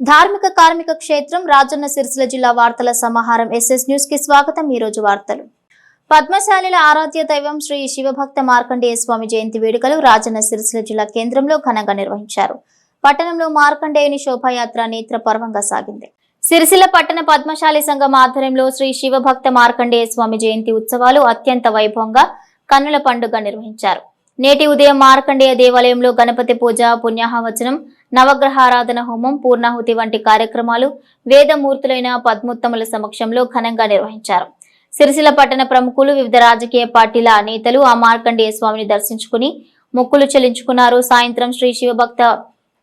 ధార్మిక కార్మిక క్షేత్రం రాజన్న సిరిసిల్ల జిల్లా వార్తల సమాహారం ఎస్ఎస్ న్యూస్ కి స్వాగతం। ఈ రోజు వార్తలు। పద్మశాలిల ఆరాధ్య దైవం శ్రీ శివభక్త మార్కండేయ స్వామి జయంతి వేడుకలు రాజన్న సిరిసిల్ల జిల్లా కేంద్రంలో ఘనంగా నిర్వహించారు। పట్టణంలో మార్కండేయుని శోభాయాత్ర నేత్ర పర్వంగా సాగింది। సిరిసిల్ల పట్టణ పద్మశాలి సంఘం ఆధ్వర్యంలో శ్రీ శివభక్త మార్కండేయ స్వామి జయంతి ఉత్సవాలు అత్యంత వైభవంగా కన్నుల పండుగ నిర్వహించారు। నేటి ఉదయం మార్కండేయ దేవాలయంలో గణపతి పూజ, పుణ్యాహవచనం, నవగ్రహారాధన హోమం, పూర్ణాహుతి వంటి కార్యక్రమాలు వేదమూర్తులైన పద్మోత్తముల సమక్షంలో ఘనంగా నిర్వహించారు। సిరిసిల్ల పట్టణ ప్రముఖులు, వివిధ రాజకీయ పార్టీల నేతలు ఆ మార్కండేయ స్వామిని దర్శించుకుని మొక్కులు చెల్లించుకున్నారు। సాయంత్రం శ్రీ శివభక్త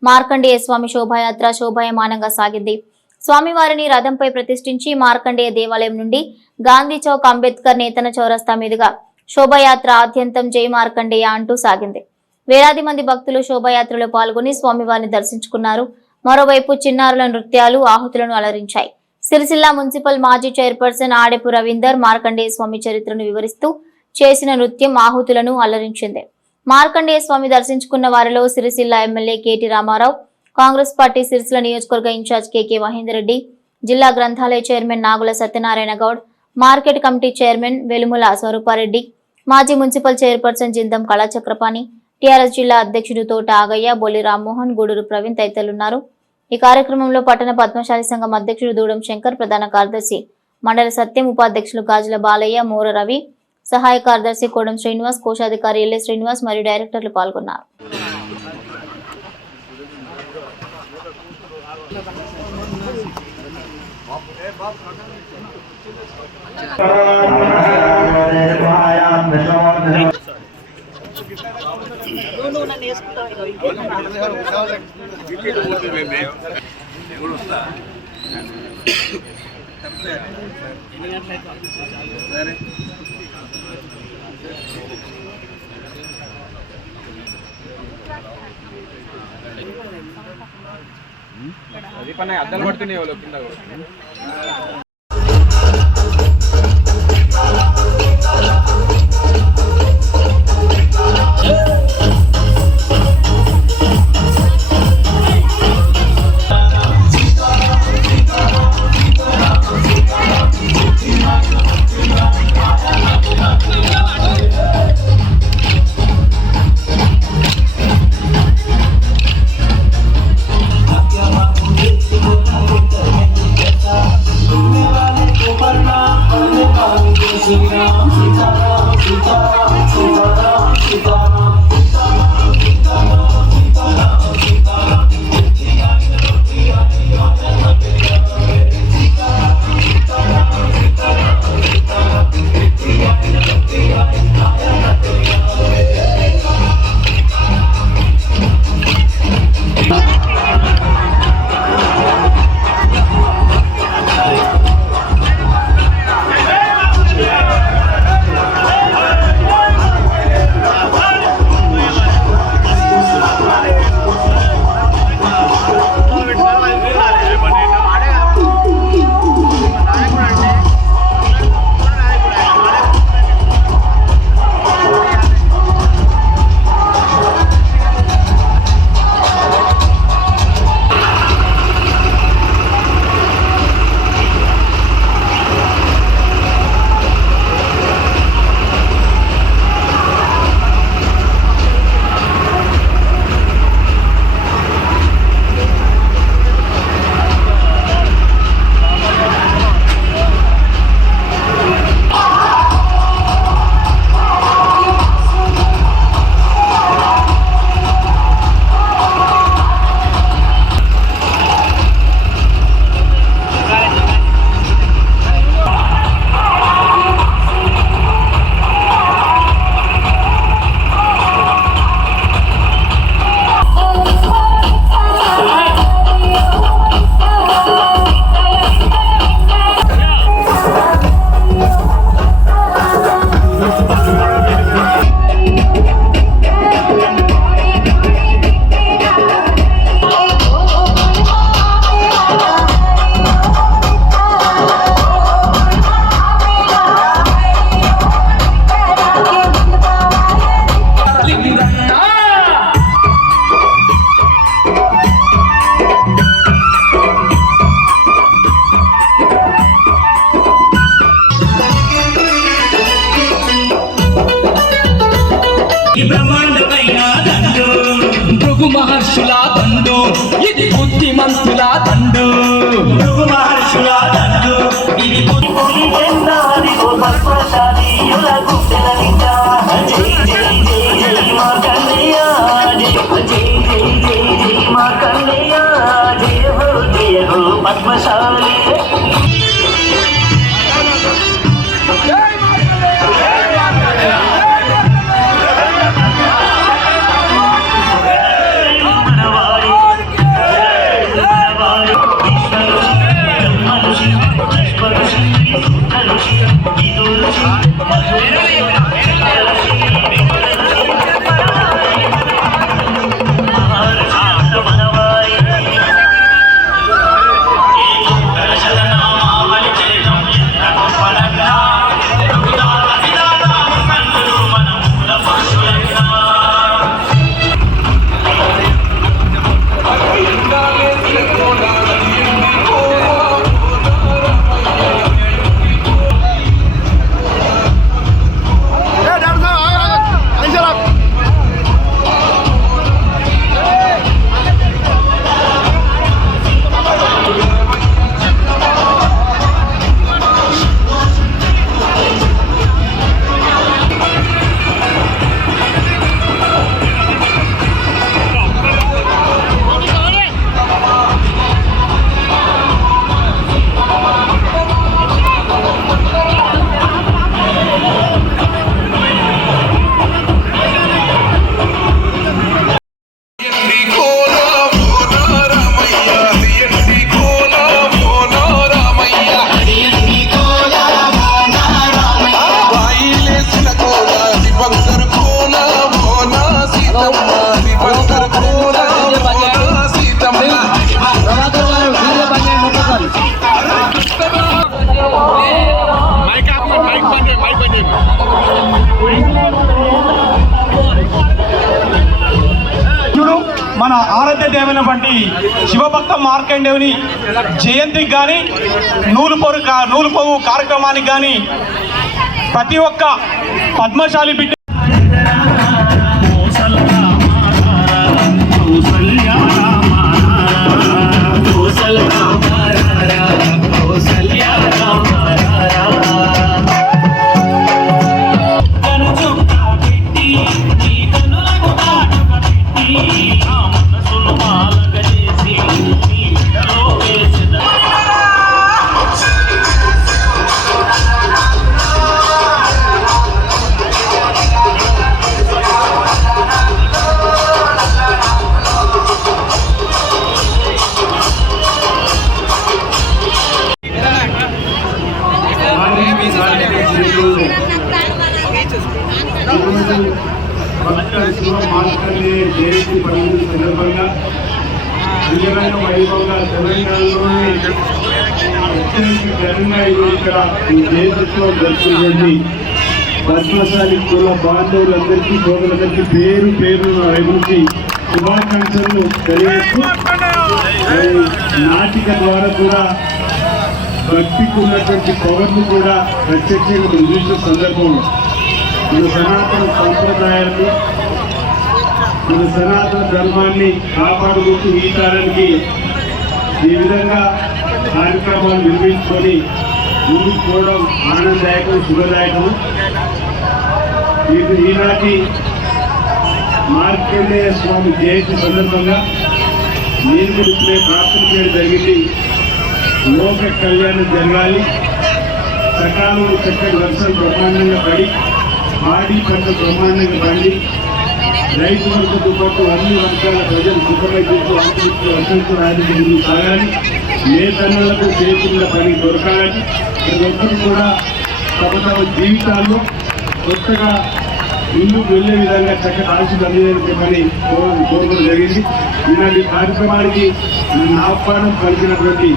మార్కండేయ స్వామి శోభాయాత్ర శోభాయమానంగా సాగింది। స్వామివారిని రథంపై ప్రతిష్ఠించి మార్కండేయ దేవాలయం నుండి గాంధీ చౌక్, అంబేద్కర్ నేతన చౌరస్తా మీదుగా శోభాయాత్ర ఆద్యంతం జై మార్కండేయ అంటూ సాగింది। వేలాది మంది భక్తులు శోభాయాత్రలో పాల్గొని స్వామివారిని దర్శించుకున్నారు। మరోవైపు చిన్నారుల నృత్యాలు ఆహుతులను అలరించాయి। సిరిసిల్ల మున్సిపల్ మాజీ చైర్పర్సన్ ఆడెపు రవీందర్ మార్కండేయ స్వామి చరిత్రను వివరిస్తూ చేసిన నృత్యం ఆహుతులను అలరించింది। మార్కండేయ స్వామి దర్శించుకున్న వారిలో సిరిసిల్ల ఎమ్మెల్యే కేటీ రామారావు, కాంగ్రెస్ పార్టీ సిరిసిల్ల నియోజకవర్గ ఇన్ఛార్జ్ కేకే మహేందర్ రెడ్డి, జిల్లా గ్రంథాలయ chairman Nagula Satyanarayana Goud, market committee chairman Velumula Swarupa Reddy, మాజీ municipal chairperson Jindam Kalachakrapani, TRS జిల్లా అధ్యక్షుడు తోట ఆగయ్య, బొల్లి రామ్మోహన్, గూడూరు ప్రవీణ్ తదితరులున్నారు। ఈ కార్యక్రమంలో పట్టణ పద్మశాలి సంఘం అధ్యక్షుడు దూడం శంకర్, ప్రధాన కార్యదర్శి మండల సత్యం, ఉపాధ్యక్షులు గాజుల బాలయ్య, మోర రవి, సహాయ కార్యదర్శి కోడం శ్రీనివాస్, కోశాధికారి ఎల్ఏ శ్రీనివాస్ మరియు డైరెక్టర్లు పాల్గొన్నారు। అది పని అద్దలు పడుతున్నాయి వాళ్ళు కింద పద్మశాలి మన ఆరాధ్య దేవైనటువంటి శివభక్త మార్కండేయుని జయంతికి కానీ నూలు పోవు కార్యక్రమానికి కానీ ప్రతి ఒక్క పద్మశాలి బిడ్డ మార్కండేయ జయంతి పండుగ సందర్భంగా అంగరంగ వైభవంగా తెలంగాణలోనే అత్యంత ఘనంగా ఇక్కడ ఈ జయంతిలో జరుపుకున్నటువంటి పద్మశాలి కుల బాంధవులందరికీ సోదరులందరికీ పేరు పేరు వైపుకి శుభాకాంక్షలు తెలియజేస్తూ నాటిక ద్వారా కూడా భక్తికి ఉన్నటువంటి పవర్ను కూడా ప్రత్యక్షంగా చూసిన సందర్భంలో మన సనాతన సంప్రదాయాన్ని మన సనాతన ధర్మాన్ని కాపాడుకుంటూ ఈ తరానికి ఈ విధంగా కార్యక్రమాలు నిర్వహించుకొని ముందుకు పోవడం ఆనందదాయకం శుభదాయకం. ఈనాటి మార్కండేయ స్వామి జయంతి సందర్భంగా నేను ఇప్పుడే ప్రార్థన చేయడం జరిగింది. లోక కళ్యాణం జరగాలి, సకాలంలో చక్కటి వర్షాలు బ్రహ్మాండంగా పడి పాడి పంట బ్రహ్మాండంగా పండి రైతులతో పాటు అన్ని వర్గాల ప్రజలు సుఖమై చూస్తూ వర్షంతో రాజకీయ సాగాలి, ఏ తన్నులకు చేతుల పని దొరకాలని ప్రతి ఒక్కరు కూడా తమ తమ జీవితాల్లో కొత్తగా ముందుకు వెళ్లే విధంగా చక్కటి ఆశలు అందించమని కోరడం జరిగింది. ఇలాంటి కార్యక్రమానికి నన్ను ఆహ్వానం పలికినటువంటి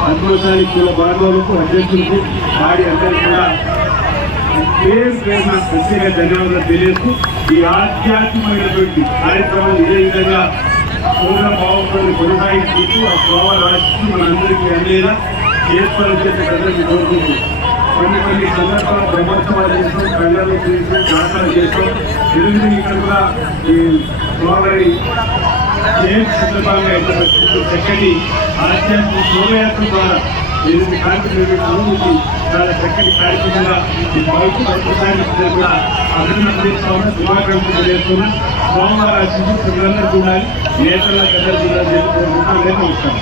పద్మశాలి కుల బాంధవులకు అధ్యక్షులకు వాడి అందరికీ కూడా పేరు పేరున ప్రత్యేక ధన్యవాదాలు తెలియజేస్తూ ఈ ఆధ్యాత్మికమైనటువంటి కార్యక్రమాలు ఇదే విధంగా పూర్ణ భావంతో కొనసాగించుకుంటూ ఆ భావాలు రాసి మనందరికీ అందేలా చేసుకోవాలని చెప్పి ప్రజలకు కోరుకుంటూ కొన్ని సందర్భాలు బ్రహ్మోత్సవాలు చేస్తాం, కళ్యాణాలు చేస్తాం, జాతరలు చేస్తాం. తెలుగు ఇక్కడ కూడా ఈ గోదావరి సందర్భంగా చక్కటి ఆధ్యాత్మిక శోభయాత్ర ద్వారా 8 కార్మికులకి చాలా చక్కటి కార్యక్రమంగా ఈ పవిత్ర కూడా అభివృద్ధి చేసుకోవాలని శుభాకాంక్షలు చేస్తున్నా. సోమవారం ఆశించి పిల్లలందరూ చూడాలి, నేతల కథలు చూడాలి చెప్పి వస్తాను.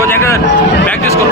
కొంచెం బ్యాక్ తీసుకో.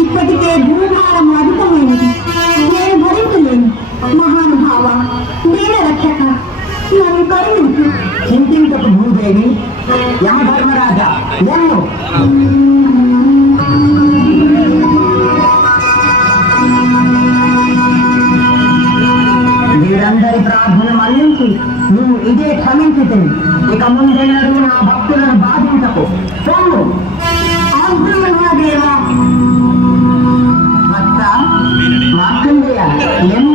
ఇప్పటికే భూభారం అధికమైనది, నేను భరించలేను. మహానుభావ, దీన రక్షక, నన్ను కరుణించు. చింతించకు భూదేవి. యమధర్మరాజా నేను వీరందరి ప్రార్థన మన్నించి నువ్వు ఇదే క్షమించితే ఇక ముందెన్నడూ నా భక్తులను బాధించకు. పొమ్ము. అవును మహాదేవా. భక్త మార్కండేయ ఏమి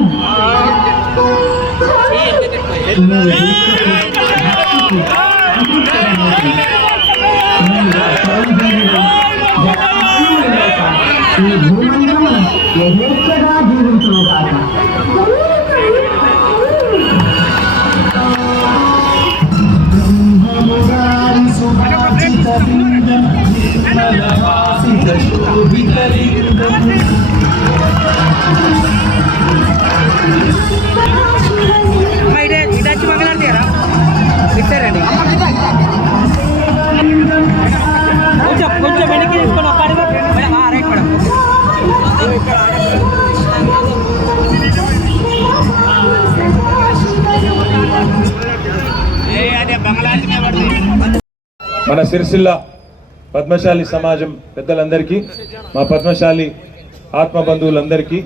ఈ భూమండలం యథేచ్ఛగా జీవించును కాక. ఇటాచి మంగళం తీరా ఇస్తారండి. కొంచెం వెనక్కి తీసుకొని ఒక మన సిరిసిల్ల పద్మశాలి సమాజం పెద్దలందరికీ, మా పద్మశాలి ఆత్మ బంధువులందరికీ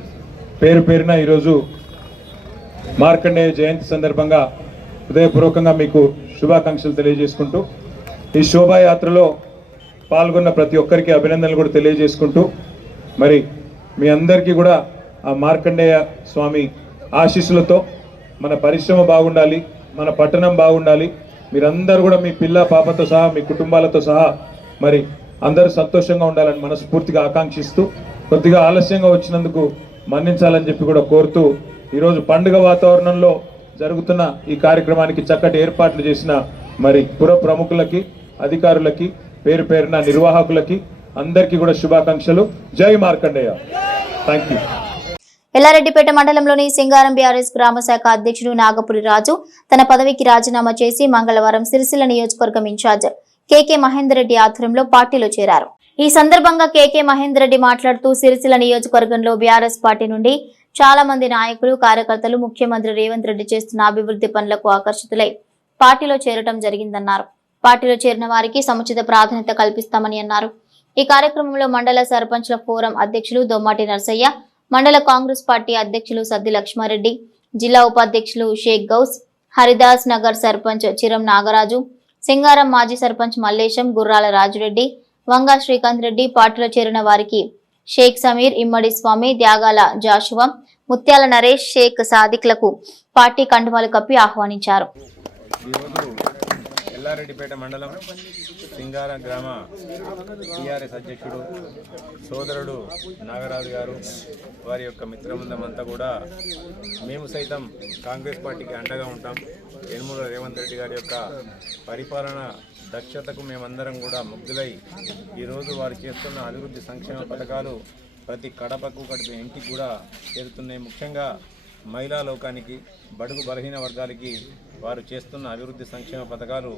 పేరు పేరున ఈరోజు మార్కండేయ జయంతి సందర్భంగా హృదయపూర్వకంగా మీకు శుభాకాంక్షలు తెలియజేసుకుంటూ, ఈ శోభాయాత్రలో పాల్గొన్న ప్రతి ఒక్కరికి అభినందనలు కూడా తెలియజేసుకుంటూ, మరి మీ అందరికీ కూడా ఆ మార్కండేయ స్వామి ఆశీస్సులతో మన పరిశ్రమ బాగుండాలి, మన పట్టణం బాగుండాలి, మీరందరూ కూడా మీ పిల్ల పాపతో సహా మీ కుటుంబాలతో సహా మరి అందరూ సంతోషంగా ఉండాలని మనస్ఫూర్తిగా ఆకాంక్షిస్తూ, కొద్దిగా ఆలస్యంగా వచ్చినందుకు మన్నించాలని చెప్పి కూడా కోరుతూ, ఈరోజు పండుగ వాతావరణంలో జరుగుతున్న ఈ కార్యక్రమానికి చక్కటి ఏర్పాట్లు చేసిన మరి పుర ప్రముఖులకి, అధికారులకి, పేరు పేరున నిర్వాహకులకి అందరికీ కూడా శుభాకాంక్షలు. జై మార్కండేయ. Thank you. ఎల్లారెడ్డిపేట మండలంలోని సింగారం బీఆర్ఎస్ గ్రామ శాఖ అధ్యక్షుడు నాగపురి రాజు తన పదవికి రాజీనామా చేసి మంగళవారం సిరిసిల్ల నియోజకవర్గం ఇన్ఛార్జ్ కేకే మహేందర్ రెడ్డి ఆధ్వర్యంలో పార్టీలో చేరారు. ఈ సందర్భంగా కేకే మహేందర్ రెడ్డి మాట్లాడుతూ, సిరిసిల్ల నియోజకవర్గంలో బీఆర్ఎస్ పార్టీ నుండి చాలా మంది నాయకులు, కార్యకర్తలు ముఖ్యమంత్రి రేవంత్ రెడ్డి చేస్తున్న అభివృద్ధి పనులకు ఆకర్షితులై పార్టీలో చేరటం జరిగిందన్నారు. పార్టీలో చేరిన వారికి సముచిత ప్రాధాన్యత కల్పిస్తామని అన్నారు. ఈ కార్యక్రమంలో మండల సర్పంచ్ల ఫోరం అధ్యక్షులు దొమ్మాటి నర్సయ్య, మండల కాంగ్రెస్ పార్టీ అధ్యక్షులు సద్ది లక్ష్మారెడ్డి, జిల్లా ఉపాధ్యక్షులు షేక్ గౌస్, హరిదాస్ నగర్ సర్పంచ్ చిరం నాగరాజు, సింగారం మాజీ సర్పంచ్ మల్లేశం, గుర్రాల రాజురెడ్డి, వంగా శ్రీకాంత్ రెడ్డి, పార్టీలో చేరిన వారికి షేక్ సమీర్, ఇమ్మడి స్వామి, త్యాగాల జాషువా, ముత్యాల నరేష్, షేక్ సాదిక్లకు పార్టీ కండువాలు కప్పి ఆహ్వానించారు. ఎల్లారెడ్డిపేట మండలం సింగారం గ్రామ టీఆర్ఎస్ అధ్యక్షుడు సోదరుడు నాగరాజు గారు వారి యొక్క మిత్రబృందం అంతా కూడా మేము సైతం కాంగ్రెస్ పార్టీకి అండగా ఉంటాం. యనమల రేవంత్ రెడ్డి గారి యొక్క పరిపాలన దక్షతకు మేమందరం కూడా ముగ్ధులై ఈరోజు వారు చేస్తున్న అభివృద్ధి సంక్షేమ పథకాలు ప్రతి కడపకు ప్రతి ఇంటికి కూడా చేరుతున్నాయి. ముఖ్యంగా మహిళా లోకానికి, బడుగు బలహీన వర్గాలకి వారు చేస్తున్న అభివృద్ధి సంక్షేమ పథకాలు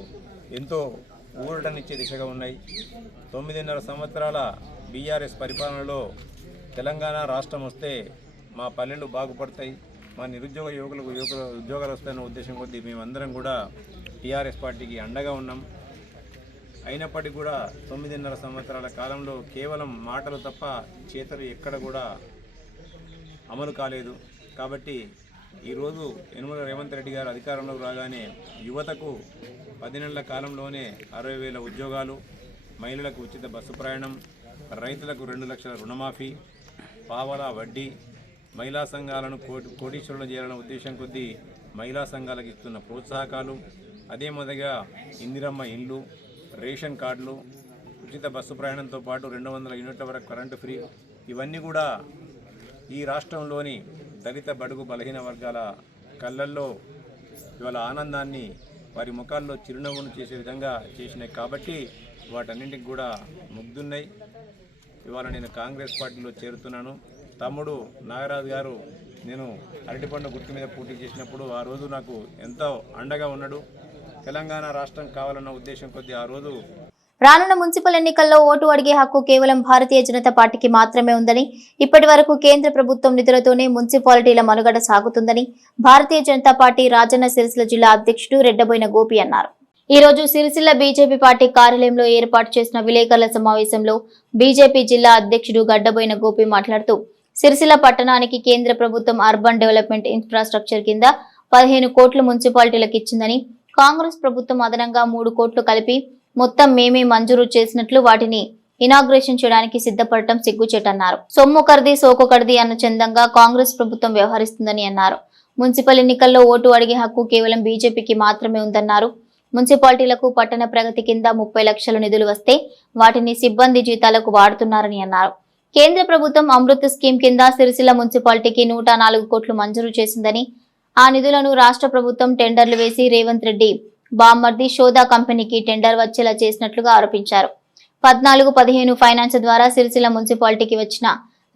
ఎంతో ఊరటనిచ్చే దిశగా ఉన్నాయి. 9.5 సంవత్సరాల బీఆర్ఎస్ పరిపాలనలో తెలంగాణ రాష్ట్రం వస్తే మా పల్లెలు బాగుపడతాయి, మా నిరుద్యోగ యువకులకు ఉద్యోగాలు వస్తాయన్న ఉద్దేశం కొద్దీ మేమందరం కూడా టీఆర్ఎస్ పార్టీకి అండగా ఉన్నాం. అయినప్పటికీ కూడా 9.5 సంవత్సరాల కాలంలో కేవలం మాటలు తప్ప చేతలు ఎక్కడ కూడా అమలు కాలేదు. కాబట్టి ఈరోజు యనమల రేవంత్ రెడ్డి గారు అధికారంలోకి రాగానే యువతకు 10 నెలల కాలంలోనే 60,000 ఉద్యోగాలు, మహిళలకు ఉచిత బస్సు ప్రయాణం, రైతులకు 2 లక్షల రుణమాఫీ, పావలా వడ్డీ, మహిళా సంఘాలను కోటీశ్వరులను చేయాలన్న ఉద్దేశం కొద్దీ మహిళా సంఘాలకు ఇస్తున్న ప్రోత్సాహకాలు, అదే మొదగా ఇందిరమ్మ ఇండ్లు, రేషన్ కార్డులు, ఉచిత బస్సు ప్రయాణంతో పాటు 200 యూనిట్ల వరకు కరెంటు ఫ్రీ, ఇవన్నీ కూడా ఈ రాష్ట్రంలోని దళిత బడుగు బలహీన వర్గాల కళ్ళల్లో ఇవాళ ఆనందాన్ని, వారి ముఖాల్లో చిరునవ్వును చేసే విధంగా చేసినాయి. కాబట్టి వాటన్నింటికి కూడా ముగ్ధున్నాయి. ఇవాళ నేను కాంగ్రెస్ పార్టీలో చేరుతున్నాను. తమ్ముడు నాగరాజు గారు నేను అరటిపండు గుర్తు మీద పోటీ చేసినప్పుడు ఆ రోజు నాకు ఎంతో అండగా ఉన్నాడు. తెలంగాణ రాష్ట్రం కావాలన్న ఉద్దేశం కొద్దీ ఆ రోజు రానున్న మున్సిపల్ ఎన్నికల్లో ఓటు అడిగే హక్కు కేవలం భారతీయ జనతా పార్టీకి మాత్రమే ఉందని, ఇప్పటి వరకు కేంద్ర ప్రభుత్వం నిధులతోనే మున్సిపాలిటీల మనుగడ సాగుతుందని భారతీయ జనతా పార్టీ రాజన్న సిరిసిల్ల జిల్లా అధ్యక్షుడు రెడ్డబోయిన గోపి అన్నారు. ఈ రోజు సిరిసిల్ల బీజేపీ పార్టీ కార్యాలయంలో ఏర్పాటు చేసిన విలేకరుల సమావేశంలో బీజేపీ జిల్లా అధ్యక్షుడు గడ్డబోయిన గోపి మాట్లాడుతూ, సిరిసిల్ల పట్టణానికి కేంద్ర ప్రభుత్వం అర్బన్ డెవలప్మెంట్ ఇన్ఫ్రాస్ట్రక్చర్ కింద 15 కోట్లు మున్సిపాలిటీలకు ఇచ్చిందని, కాంగ్రెస్ ప్రభుత్వం అదనంగా 3 కోట్లు కలిపి మొత్తం మేమే మంజూరు చేసినట్లు వాటిని ఇనాగ్రేషన్ చేయడానికి సిద్ధపడటం సిగ్గుచేటన్నారు. సొమ్ము కర్ది సోకు కర్ది అన్న చందంగా కాంగ్రెస్ ప్రభుత్వం వ్యవహరిస్తుందని అన్నారు. మున్సిపల్ ఎన్నికల్లో ఓటు అడిగే హక్కు కేవలం బీజేపీకి మాత్రమే ఉందన్నారు. మున్సిపాలిటీలకు పట్టణ ప్రగతి కింద 30 లక్షల నిధులు వస్తే వాటిని సిబ్బంది జీతాలకు వాడుతున్నారని అన్నారు. కేంద్ర ప్రభుత్వం అమృత్ స్కీమ్ కింద సిరిసిల్ల మున్సిపాలిటీకి 104 కోట్లు మంజూరు చేసిందని, ఆ నిధులను రాష్ట్ర ప్రభుత్వం టెండర్లు వేసి రేవంత్ రెడ్డి బామ్మర్ది షోదా కంపెనీకి టెండర్ వచ్చేలా చేసినట్లుగా ఆరోపించారు. 14-15 ఫైనాన్స్ ద్వారా సిరిసిల్ల మున్సిపాలిటీకి వచ్చిన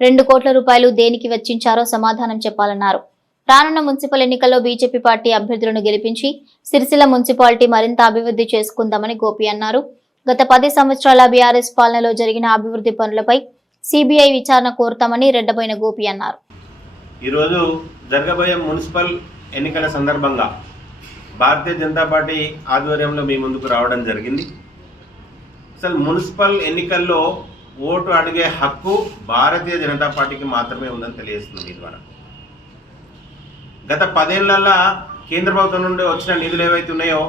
2 కోట్ల రూపాయలు దేనికి వెచ్చించారో సమాధానం చెప్పాలన్నారు. రానున్న మున్సిపల్ ఎన్నికల్లో బీజేపీ పార్టీ అభ్యర్థులను గెలిపించి సిరిసిల్ల మున్సిపాలిటీ మరింత అభివృద్ధి చేసుకుందామని గోపి అన్నారు. గత 10 సంవత్సరాల బీఆర్ఎస్ పాలనలో జరిగిన అభివృద్ధి పనులపై సిబిఐ విచారణ కోరుతామని రెడ్డబోయిన గోపి అన్నారు. ఈరోజు జరగబోయే మున్సిపల్ ఎన్నికల సందర్భంగా భారతీయ జనతా పార్టీ ఆధ్వర్యంలో మీ ముందుకు రావడం జరిగింది. అసలు మున్సిపల్ ఎన్నికల్లో ఓటు అడిగే హక్కు భారతీయ జనతా పార్టీకి మాత్రమే ఉందని తెలియజేస్తుంది. మీ ద్వారా గత 10 ఏళ్లలో కేంద్ర ప్రభుత్వం నుండి వచ్చిన నిధులు ఏవైతే ఉన్నాయో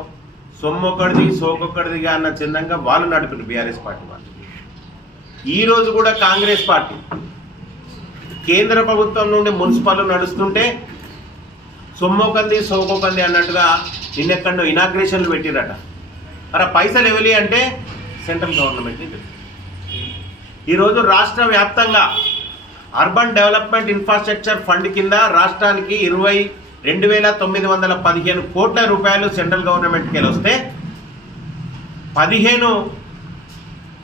సొమ్మొక్కడిది సోకొక్కడిదిగా అన్న చందంగా వాళ్ళు నడిపిన బీఆర్ఎస్ పార్టీ వాళ్ళు. ఈరోజు కూడా కాంగ్రెస్ పార్టీ కేంద్ర ప్రభుత్వం నుండి మున్సిపల్ నడుస్తుంటే సొమ్మొకంది సోకొకంది అన్నట్టుగా నిన్నెక్కడో ఇనాగ్రేషన్లు పెట్టిరట. మరి పైసలు ఎవలి అంటే సెంట్రల్ గవర్నమెంట్ని పెట్టి. ఈరోజు రాష్ట్ర వ్యాప్తంగా అర్బన్ డెవలప్మెంట్ ఇన్ఫ్రాస్ట్రక్చర్ ఫండ్ కింద రాష్ట్రానికి 22,915 కోట్ల రూపాయలు సెంట్రల్ గవర్నమెంట్కి వెళ్ళి వస్తే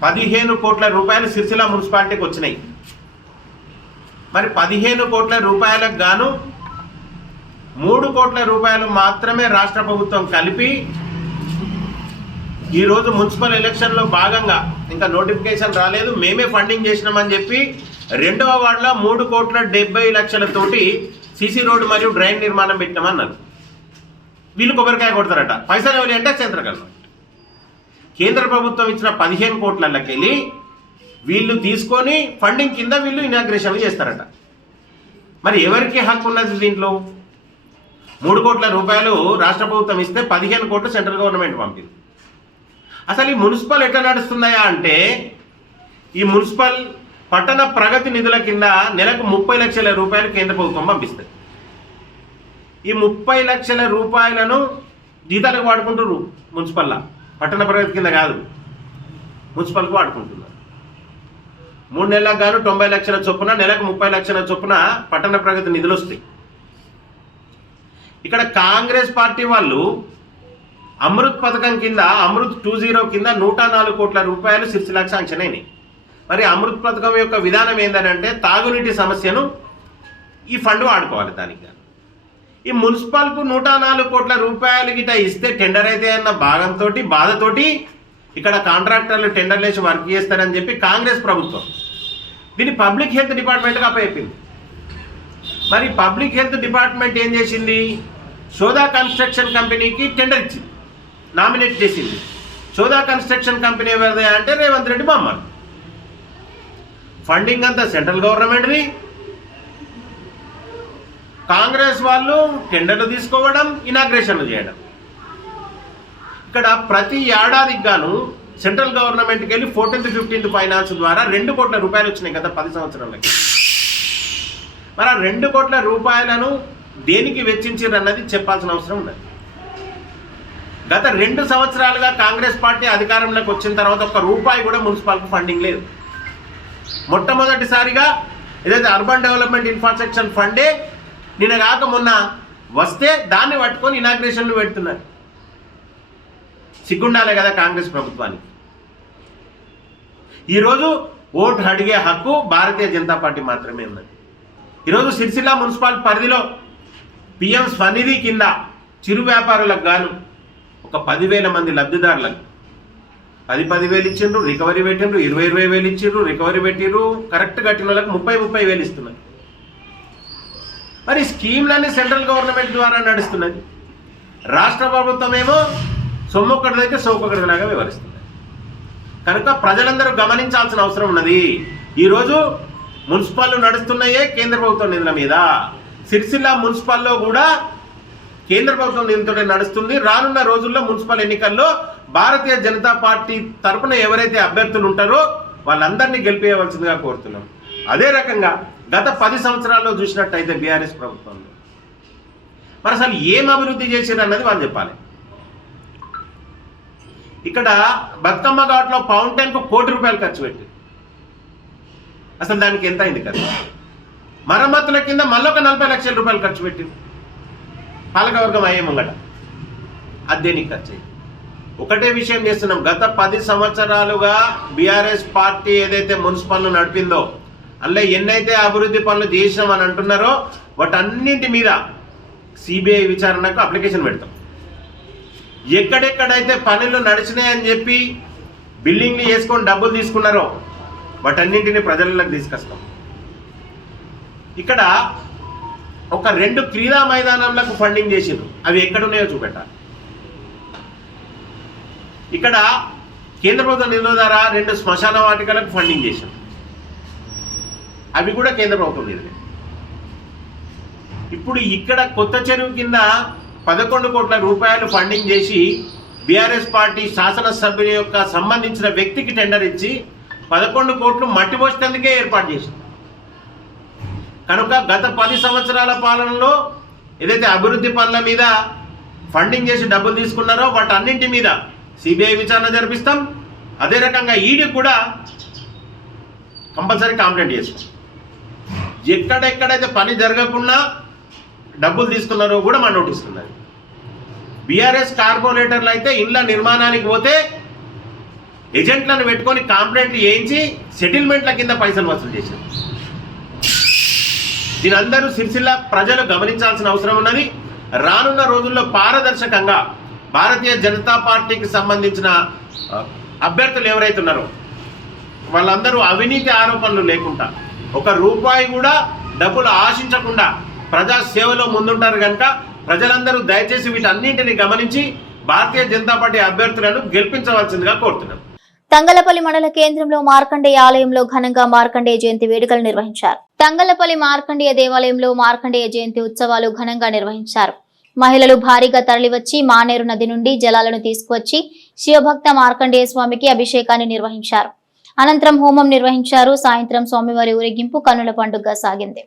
15 కోట్ల రూపాయలు సిరిసిల్ల మున్సిపాలిటీకి వచ్చినాయి. మరి 15 కోట్ల రూపాయలకు గాను 3 కోట్ల రూపాయలు మాత్రమే రాష్ట్ర ప్రభుత్వం కలిపి ఈరోజు మున్సిపల్ ఎలక్షన్లో భాగంగా ఇంకా నోటిఫికేషన్ రాలేదు, మేమే ఫండింగ్ చేసినామని చెప్పి 2వ వార్డులో 3,70,00,000తోటి సీసీ రోడ్డు మరియు డ్రైన్ నిర్మాణం పెట్టినామన్నారు. వీళ్ళు కొబ్బరికాయ కొడతారట. పైసలు ఎవరి అంటే సెంట్రల్ గవర్నమెంట్. కేంద్ర ప్రభుత్వం ఇచ్చిన 15 కోట్లకెళ్ళి వీళ్ళు తీసుకొని ఫండింగ్ కింద వీళ్ళు ఇనాగ్రేషన్లు చేస్తారట. మరి ఎవరికి హక్కు ఉన్నది దీంట్లో? 3 కోట్ల రూపాయలు రాష్ట్ర ప్రభుత్వం ఇస్తే 15 కోట్లు సెంట్రల్ గవర్నమెంట్ పంపింది. అసలు ఈ మున్సిపల్ ఎట్లా నడుస్తున్నాయా అంటే ఈ మున్సిపల్ పట్టణ ప్రగతి నిధుల కింద నెలకు 30 లక్షల రూపాయలు కేంద్ర ప్రభుత్వం పంపిస్తుంది. ఈ 30 లక్షల రూపాయలను జీతాలకు వాడుకుంటున్నారు. మున్సిపల్లా పట్టణ ప్రగతి కింద కాదు, మున్సిపల్కి వాడుకుంటున్నారు. 3 నెలలకు గాను 90 లక్షల చొప్పున నెలకు 30 లక్షల చొప్పున పట్టణ ప్రగతి నిధులు వస్తాయి. ఇక్కడ కాంగ్రెస్ పార్టీ వాళ్ళు అమృత్ పథకం కింద అమృత్ 2.0 కింద 104 కోట్ల రూపాయలు సిరిసిల్లకు శాంక్షన్ అయినాయి. మరి అమృత్ పథకం యొక్క విధానం ఏంటంటే తాగునీటి సమస్యను ఈ ఫండ్ వాడుకోవాలి. దానికి ఈ మున్సిపల్కు 104 కోట్ల రూపాయలు గిట ఇస్తే టెండర్ అయితే అన్న బాధతోటి ఇక్కడ కాంట్రాక్టర్లు టెండర్లు వేసి వర్క్ చేస్తారని చెప్పి కాంగ్రెస్ ప్రభుత్వం దీన్ని పబ్లిక్ హెల్త్ డిపార్ట్మెంట్గా అప్పచెప్పింది. మరి పబ్లిక్ హెల్త్ డిపార్ట్మెంట్ ఏం చేసింది? శోధా కన్స్ట్రక్షన్ కంపెనీకి టెండర్ ఇచ్చింది, నామినేట్ చేసింది. శోధా కన్స్ట్రక్షన్ కంపెనీ ఎవరిదే అంటే రేవంత్ రెడ్డి బొమ్మను. ఫండింగ్ అంతా సెంట్రల్ గవర్నమెంట్ది. కాంగ్రెస్ వాళ్ళు టెండర్లు తీసుకోవడం, ఇనాగ్రేషన్లు చేయడం. ఇక్కడ ప్రతి ఏడాదికి గాను సెంట్రల్ గవర్నమెంట్కి వెళ్ళి 14th, 15th ఫైనాన్స్ ద్వారా 2 కోట్ల రూపాయలు వచ్చినాయి గత 10 సంవత్సరాలకి. మరి ఆ 2 కోట్ల రూపాయలను దేనికి వెచ్చించారు అన్నది చెప్పాల్సిన అవసరం ఉన్నది. గత 2 సంవత్సరాలుగా కాంగ్రెస్ పార్టీ అధికారంలోకి వచ్చిన తర్వాత ₹1 కూడా మున్సిపాలిటీ ఫండింగ్ లేదు. మొట్టమొదటిసారిగా ఏదైతే అర్బన్ డెవలప్మెంట్ ఇన్ఫ్రాస్ట్రక్చర్ ఫండే నిన్న కాక మొన్న వస్తే దాన్ని పట్టుకొని ఇనాగ్రేషన్లు పెడుతున్నారు. సిగ్గుండాలే కదా కాంగ్రెస్ ప్రభుత్వానికి. ఈరోజు ఓటు అడిగే హక్కు భారతీయ జనతా పార్టీ మాత్రమే ఉన్నది. ఈరోజు సిరిసిల్ల మున్సిపల్ పరిధిలో పిఎం స్వనిధి కింద చిరు వ్యాపారులకు గాను ఒక 10,000 మంది లబ్ధిదారులకు 10,000 ఇచ్చిండ్రు, రికవరీ పెట్టిండ్రు, 20,000 ఇచ్చిండ్రు, రికవరీ పెట్టిండ్రు, కరెక్ట్ కట్టిన వాళ్ళకి 30,000 ఇస్తున్నారు. మరి స్కీమ్లన్నీ సెంట్రల్ గవర్నమెంట్ ద్వారా నడుస్తున్నది. రాష్ట్ర ప్రభుత్వం ఏమో సొమ్మొక్కడిదైతే సోకొక్కడిలాగా వ్యవహరిస్తుంది. కనుక ప్రజలందరూ గమనించాల్సిన అవసరం ఉన్నది. ఈరోజు మున్సిపల్ నడుస్తున్నాయే కేంద్ర ప్రభుత్వం నిధుల మీద. సిరిసిల్ల మున్సిపల్లో కూడా కేంద్ర ప్రభుత్వం నిధులతో నడుస్తుంది. రానున్న రోజుల్లో మున్సిపల్ ఎన్నికల్లో భారతీయ జనతా పార్టీ తరఫున ఎవరైతే అభ్యర్థులు ఉంటారో వాళ్ళందరినీ గెలిపేయవలసిందిగా కోరుతున్నాం. అదే రకంగా గత 10 సంవత్సరాల్లో చూసినట్టయితే బీఆర్ఎస్ ప్రభుత్వంలో మరి అసలు ఏం అభివృద్ధి చేశారు అన్నది వాళ్ళు చెప్పాలి. ఇక్కడ బతుకమ్మ ఘాట్లో ఫౌంటైన్కు ₹1,00,00,000 ఖర్చు పెట్టి అసలు దానికి ఎంత అయింది కదా. మరమ్మతుల కింద మళ్ళొక ₹40 లక్షల ఖర్చు పెట్టింది. పాలకవర్గం అయ్యే ముంగట అదేనికి ఖర్చు అయింది. ఒకటే విషయం చేస్తున్నాం. గత 10 సంవత్సరాలుగా బీఆర్ఎస్ పార్టీ ఏదైతే మున్సిపల్ను నడిపిందో అందులో ఎన్నైతే అభివృద్ధి పనులు చేసినామని అంటున్నారో వాటన్నింటి మీద సిబిఐ విచారణకు అప్లికేషన్ పెడతాం. ఎక్కడెక్కడైతే పనులు నడిచినాయని చెప్పి బిల్డింగ్లు చేసుకొని డబ్బులు తీసుకున్నారో వాటన్నింటినీ ప్రజలకు తీసుకొస్తాం. ఇక్కడ ఒక 2 క్రీడా మైదానాలకు ఫండింగ్ చేసిండ్రు, అవి ఎక్కడున్నాయో చూపెట్టాలి. ఇక్కడ కేంద్ర ప్రభుత్వ నిధుల ద్వారా 2 శ్మశాన వాటికలకు ఫండింగ్ చేసిండ్రు, అవి కూడా కేంద్ర ప్రభుత్వం నిధులే. ఇప్పుడు ఇక్కడ కొత్త చెరువు కింద 11 కోట్ల రూపాయలు ఫండింగ్ చేసి బీఆర్ఎస్ పార్టీ శాసనసభ్యుని యొక్క సంబంధించిన వ్యక్తికి టెండర్ ఇచ్చి 11 కోట్లు మట్టి పోసేందుకే ఏర్పాటు చేసింది. కనుక గత 10 సంవత్సరాల పాలనలో ఏదైతే అభివృద్ధి పనుల మీద ఫండింగ్ చేసి డబ్బులు తీసుకున్నారో వాటన్నింటి మీద సిబిఐ విచారణ జరిపిస్తాం. అదే రకంగా ఈడీ కూడా కంపల్సరీ కంప్లైంట్ చేస్తాం. ఎక్కడెక్కడైతే పని జరగకుండా డబ్బులు తీసుకున్నారో కూడా మన నోటీస్ ఉన్నది. బీఆర్ఎస్ కార్పొరేటర్లు అయితే ఇళ్ల నిర్మాణానికి పోతే ఏజెంట్లను పెట్టుకొని కంప్లైంట్లు చేయించి సెటిల్మెంట్ల కింద పైసలు వసూలు చేశారు. దీని అందరూ సిరిసిల్ల ప్రజలు గమనించాల్సిన అవసరం ఉన్నది. రానున్న రోజుల్లో పారదర్శకంగా భారతీయ జనతా పార్టీకి సంబంధించిన అభ్యర్థులు ఎవరైతే ఉన్నారో వాళ్ళందరూ అవినీతి ఆరోపణలు లేకుండా, 1 రూపాయి కూడా డబ్బులు ఆశించకుండా ప్రజా సేవలో ముందుంటారు. కనుక ప్రజలందరూ దయచేసి వీటన్నింటినీ గమనించి భారతీయ జనతా పార్టీ అభ్యర్థులను గెలిపించవలసిందిగా కోరుతున్నాం. తంగలపల్లి మండల కేంద్రంలో మార్కండేయ ఆలయంలో ఘనంగా మార్కండేయ జయంతి వేడుకలు నిర్వహించారు. తంగలపల్లి మార్కండేయ దేవాలయంలో మార్కండేయ జయంతి ఉత్సవాలు ఘనంగా నిర్వహించారు. మహిళలు భారీగా తరలివచ్చి మానేరు నది నుండి జలాలను తీసుకువచ్చి శివభక్త మార్కండేయ స్వామికి అభిషేకాన్ని నిర్వహించారు. అనంతరం హోమం నిర్వహించారు. సాయంత్రం స్వామివారి ఊరేగింపు కన్నుల పండుగగా సాగింది.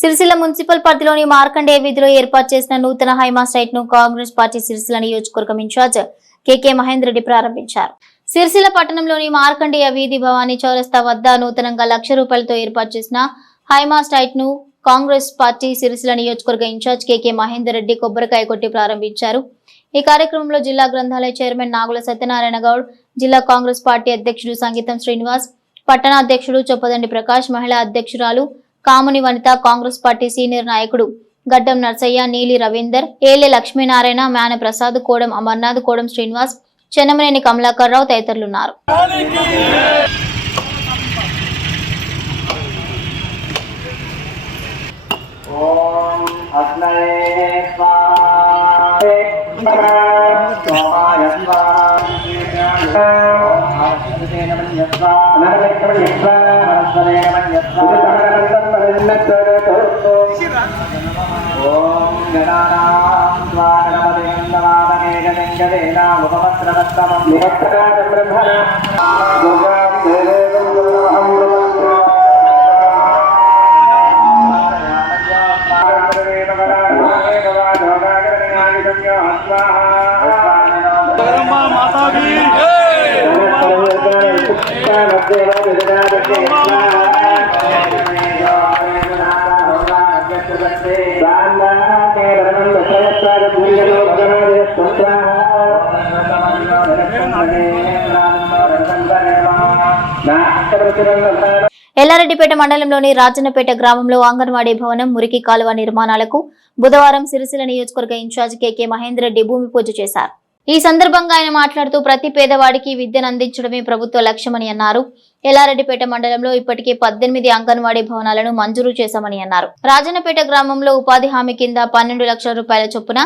సిరిసిల్ల మున్సిపల్ పరిధిలోని మార్కండేయ వీధిలో ఏర్పాటు చేసిన నూతన హైమా సైట్ ను కాంగ్రెస్ పార్టీ సిరిసిల్ల నియోజకవర్గం ఇన్ఛార్జ్ కేకే మహేందర్ రెడ్డి ప్రారంభించారు. సిరిసిల్ల పట్టణంలోని మార్కండేయ వీధి భవానీ చౌరస్తా వద్ద నూతనంగా 1,00,000 రూపాయలతో ఏర్పాటు చేసిన హైమా సైట్ ను కాంగ్రెస్ పార్టీ సిరిసిల్ల నియోజకవర్గ ఇన్ఛార్జ్ కేకే మహేందర్ రెడ్డి కొబ్బరికాయ కొట్టి ప్రారంభించారు. ఈ కార్యక్రమంలో జిల్లా గ్రంథాలయ చైర్మన్ నాగుల సత్యనారాయణ గౌడ్, జిల్లా కాంగ్రెస్ పార్టీ అధ్యక్షుడు సంగీతం శ్రీనివాస్, పట్టణ అధ్యక్షుడు చొప్పదండి ప్రకాష్, మహిళా అధ్యక్షురాలు కాముని వనిత, కాంగ్రెస్ పార్టీ సీనియర్ నాయకుడు గడ్డం నర్సయ్య, నీలి రవీందర్, ఏలే లక్ష్మీనారాయణ, మేన ప్రసాద్, కోడం అమర్నాథ్, కోడం శ్రీనివాస్, చెన్నమనేని కమలాకర్ రావు తదితరులున్నారు. ఎల్లారెడ్డిపేట మండలంలోని రాజన్నపేట గ్రామంలో అంగన్వాడీ భవనం మురికి కాలువ నిర్మాణాలకు బుధవారం సిరిసిల్ల నియోజకవర్గ ఇన్ఛార్జ్ కేకే మహేందర్ రెడ్డి భూమి పూజ చేశారు. ఈ సందర్భంగా ఆయన మాట్లాడుతూ ప్రతి పేదవాడికి విద్యను అందించడమే ప్రభుత్వ లక్ష్యమని అన్నారు. ఎల్లారెడ్డిపేట మండలంలో ఇప్పటికే 18 అంగన్వాడీ భవనాలను మంజూరు చేశామని అన్నారు. రాజన్నపేట గ్రామంలో ఉపాధి హామీ కింద 12 లక్షల రూపాయల చొప్పున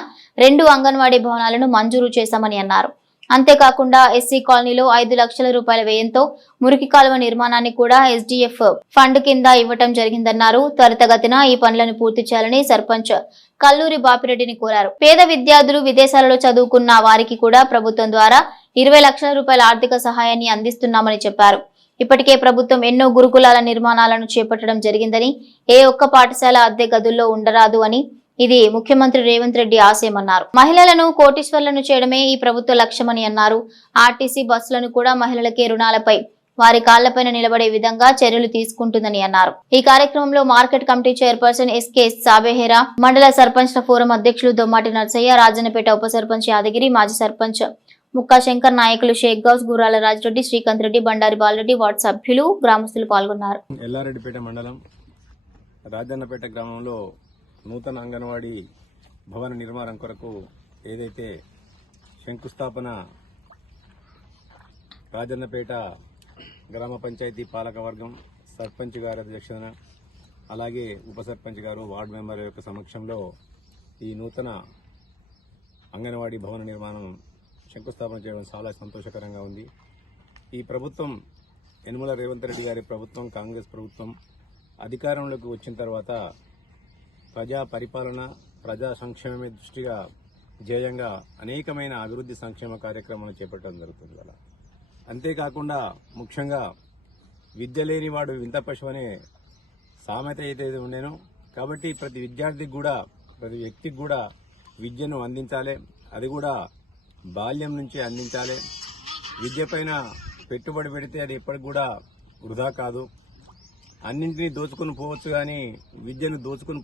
2 అంగన్వాడీ భవనాలను మంజూరు చేశామని అన్నారు. అంతేకాకుండా ఎస్సీ కాలనీలో 5 లక్షల రూపాయల వ్యయంతో మురికి కాలువ నిర్మాణాన్ని కూడా ఎస్డీఎఫ్ ఫండ్ కింద ఇవ్వటం జరిగిందన్నారు. త్వరితగతిన ఈ పనులను పూర్తి చేయాలని సర్పంచ్ కల్లూరి బాపిరెడ్డిని కోరారు. పేద విద్యార్థులు విదేశాలలో చదువుకున్న వారికి కూడా ప్రభుత్వం ద్వారా 20 లక్షల రూపాయల ఆర్థిక సహాయాన్ని అందిస్తున్నామని చెప్పారు. ఇప్పటికే ప్రభుత్వం ఎన్నో గురుకులాల నిర్మాణాలను చేపట్టడం జరిగిందని, ఏ ఒక్క పాఠశాల అద్దె గదుల్లో ఉండరాదు అని, ఇది ముఖ్యమంత్రి రేవంత్ రెడ్డి ఆశయమన్నారు. మహిళలను కోటీశ్వర్లను చేయడమే ఈ ప్రభుత్వ లక్ష్యమని అన్నారు. ఆర్టీసీ బస్సులను కూడా మహిళలకే రుణాలపై వారి కాళ్లపైన నిలబడే విధంగా చర్యలు తీసుకుంటుందని అన్నారు. ఈ కార్యక్రమంలో మార్కెట్ కమిటీ చైర్పర్సన్ ఎస్కే సాబేహెరా, మండల సర్పంచ్ల ఫోరం అధ్యక్షులు దొమ్మాటి నర్సయ్య, రాజన్నపేట ఉప సర్పంచ్ యాదగిరి, మాజీ సర్పంచ్ ముక్కా శంకర్, నాయకులు షేక్ గౌస్, గుర్రాల రాజరెడ్డి, శ్రీకాంత్ రెడ్డి, బండారి బాలరెడ్డి, వార్డు సభ్యులు, గ్రామస్తులు పాల్గొన్నారు. ఎల్లారెడ్డిపేట మండలం రాజన్నపేట గ్రామంలో నూతన అంగన్వాడీ భవన నిర్మాణం కొరకు ఏదైతే శంకుస్థాపన రాజన్నపేట గ్రామ పంచాయతీ పాలకవర్గం సర్పంచ్ గారి అధ్యక్షతన, అలాగే ఉప సర్పంచ్ గారు, వార్డు మెంబర్ యొక్క సమక్షంలో ఈ నూతన అంగన్వాడీ భవన నిర్మాణం శంకుస్థాపన చేయడం చాలా సంతోషకరంగా ఉంది. ఈ ప్రభుత్వం యనమల రేవంత్ రెడ్డి గారి ప్రభుత్వం, కాంగ్రెస్ ప్రభుత్వం అధికారంలోకి వచ్చిన తర్వాత ప్రజా పరిపాలన, ప్రజా సంక్షేమమే దృష్టిగా ధ్యేయంగా అనేకమైన అభివృద్ధి సంక్షేమ కార్యక్రమాలను చేపట్టడం జరుగుతుంది. అలా అంతేకాకుండా ముఖ్యంగా విద్య లేని వాడు వింత పశువు అనే సామెత ఏదైతే ఉండేనో, కాబట్టి ప్రతి విద్యార్థికి కూడా, ప్రతి వ్యక్తికి కూడా విద్యను అందించాలి. అది కూడా బాల్యం నుంచే అందించాలి. విద్య పైన పెట్టుబడి పెడితే అది ఎప్పటికి కూడా వృధా కాదు. అన్నింటినీ దోచుకుని పోవచ్చు, కానీ విద్యను దోచుకుని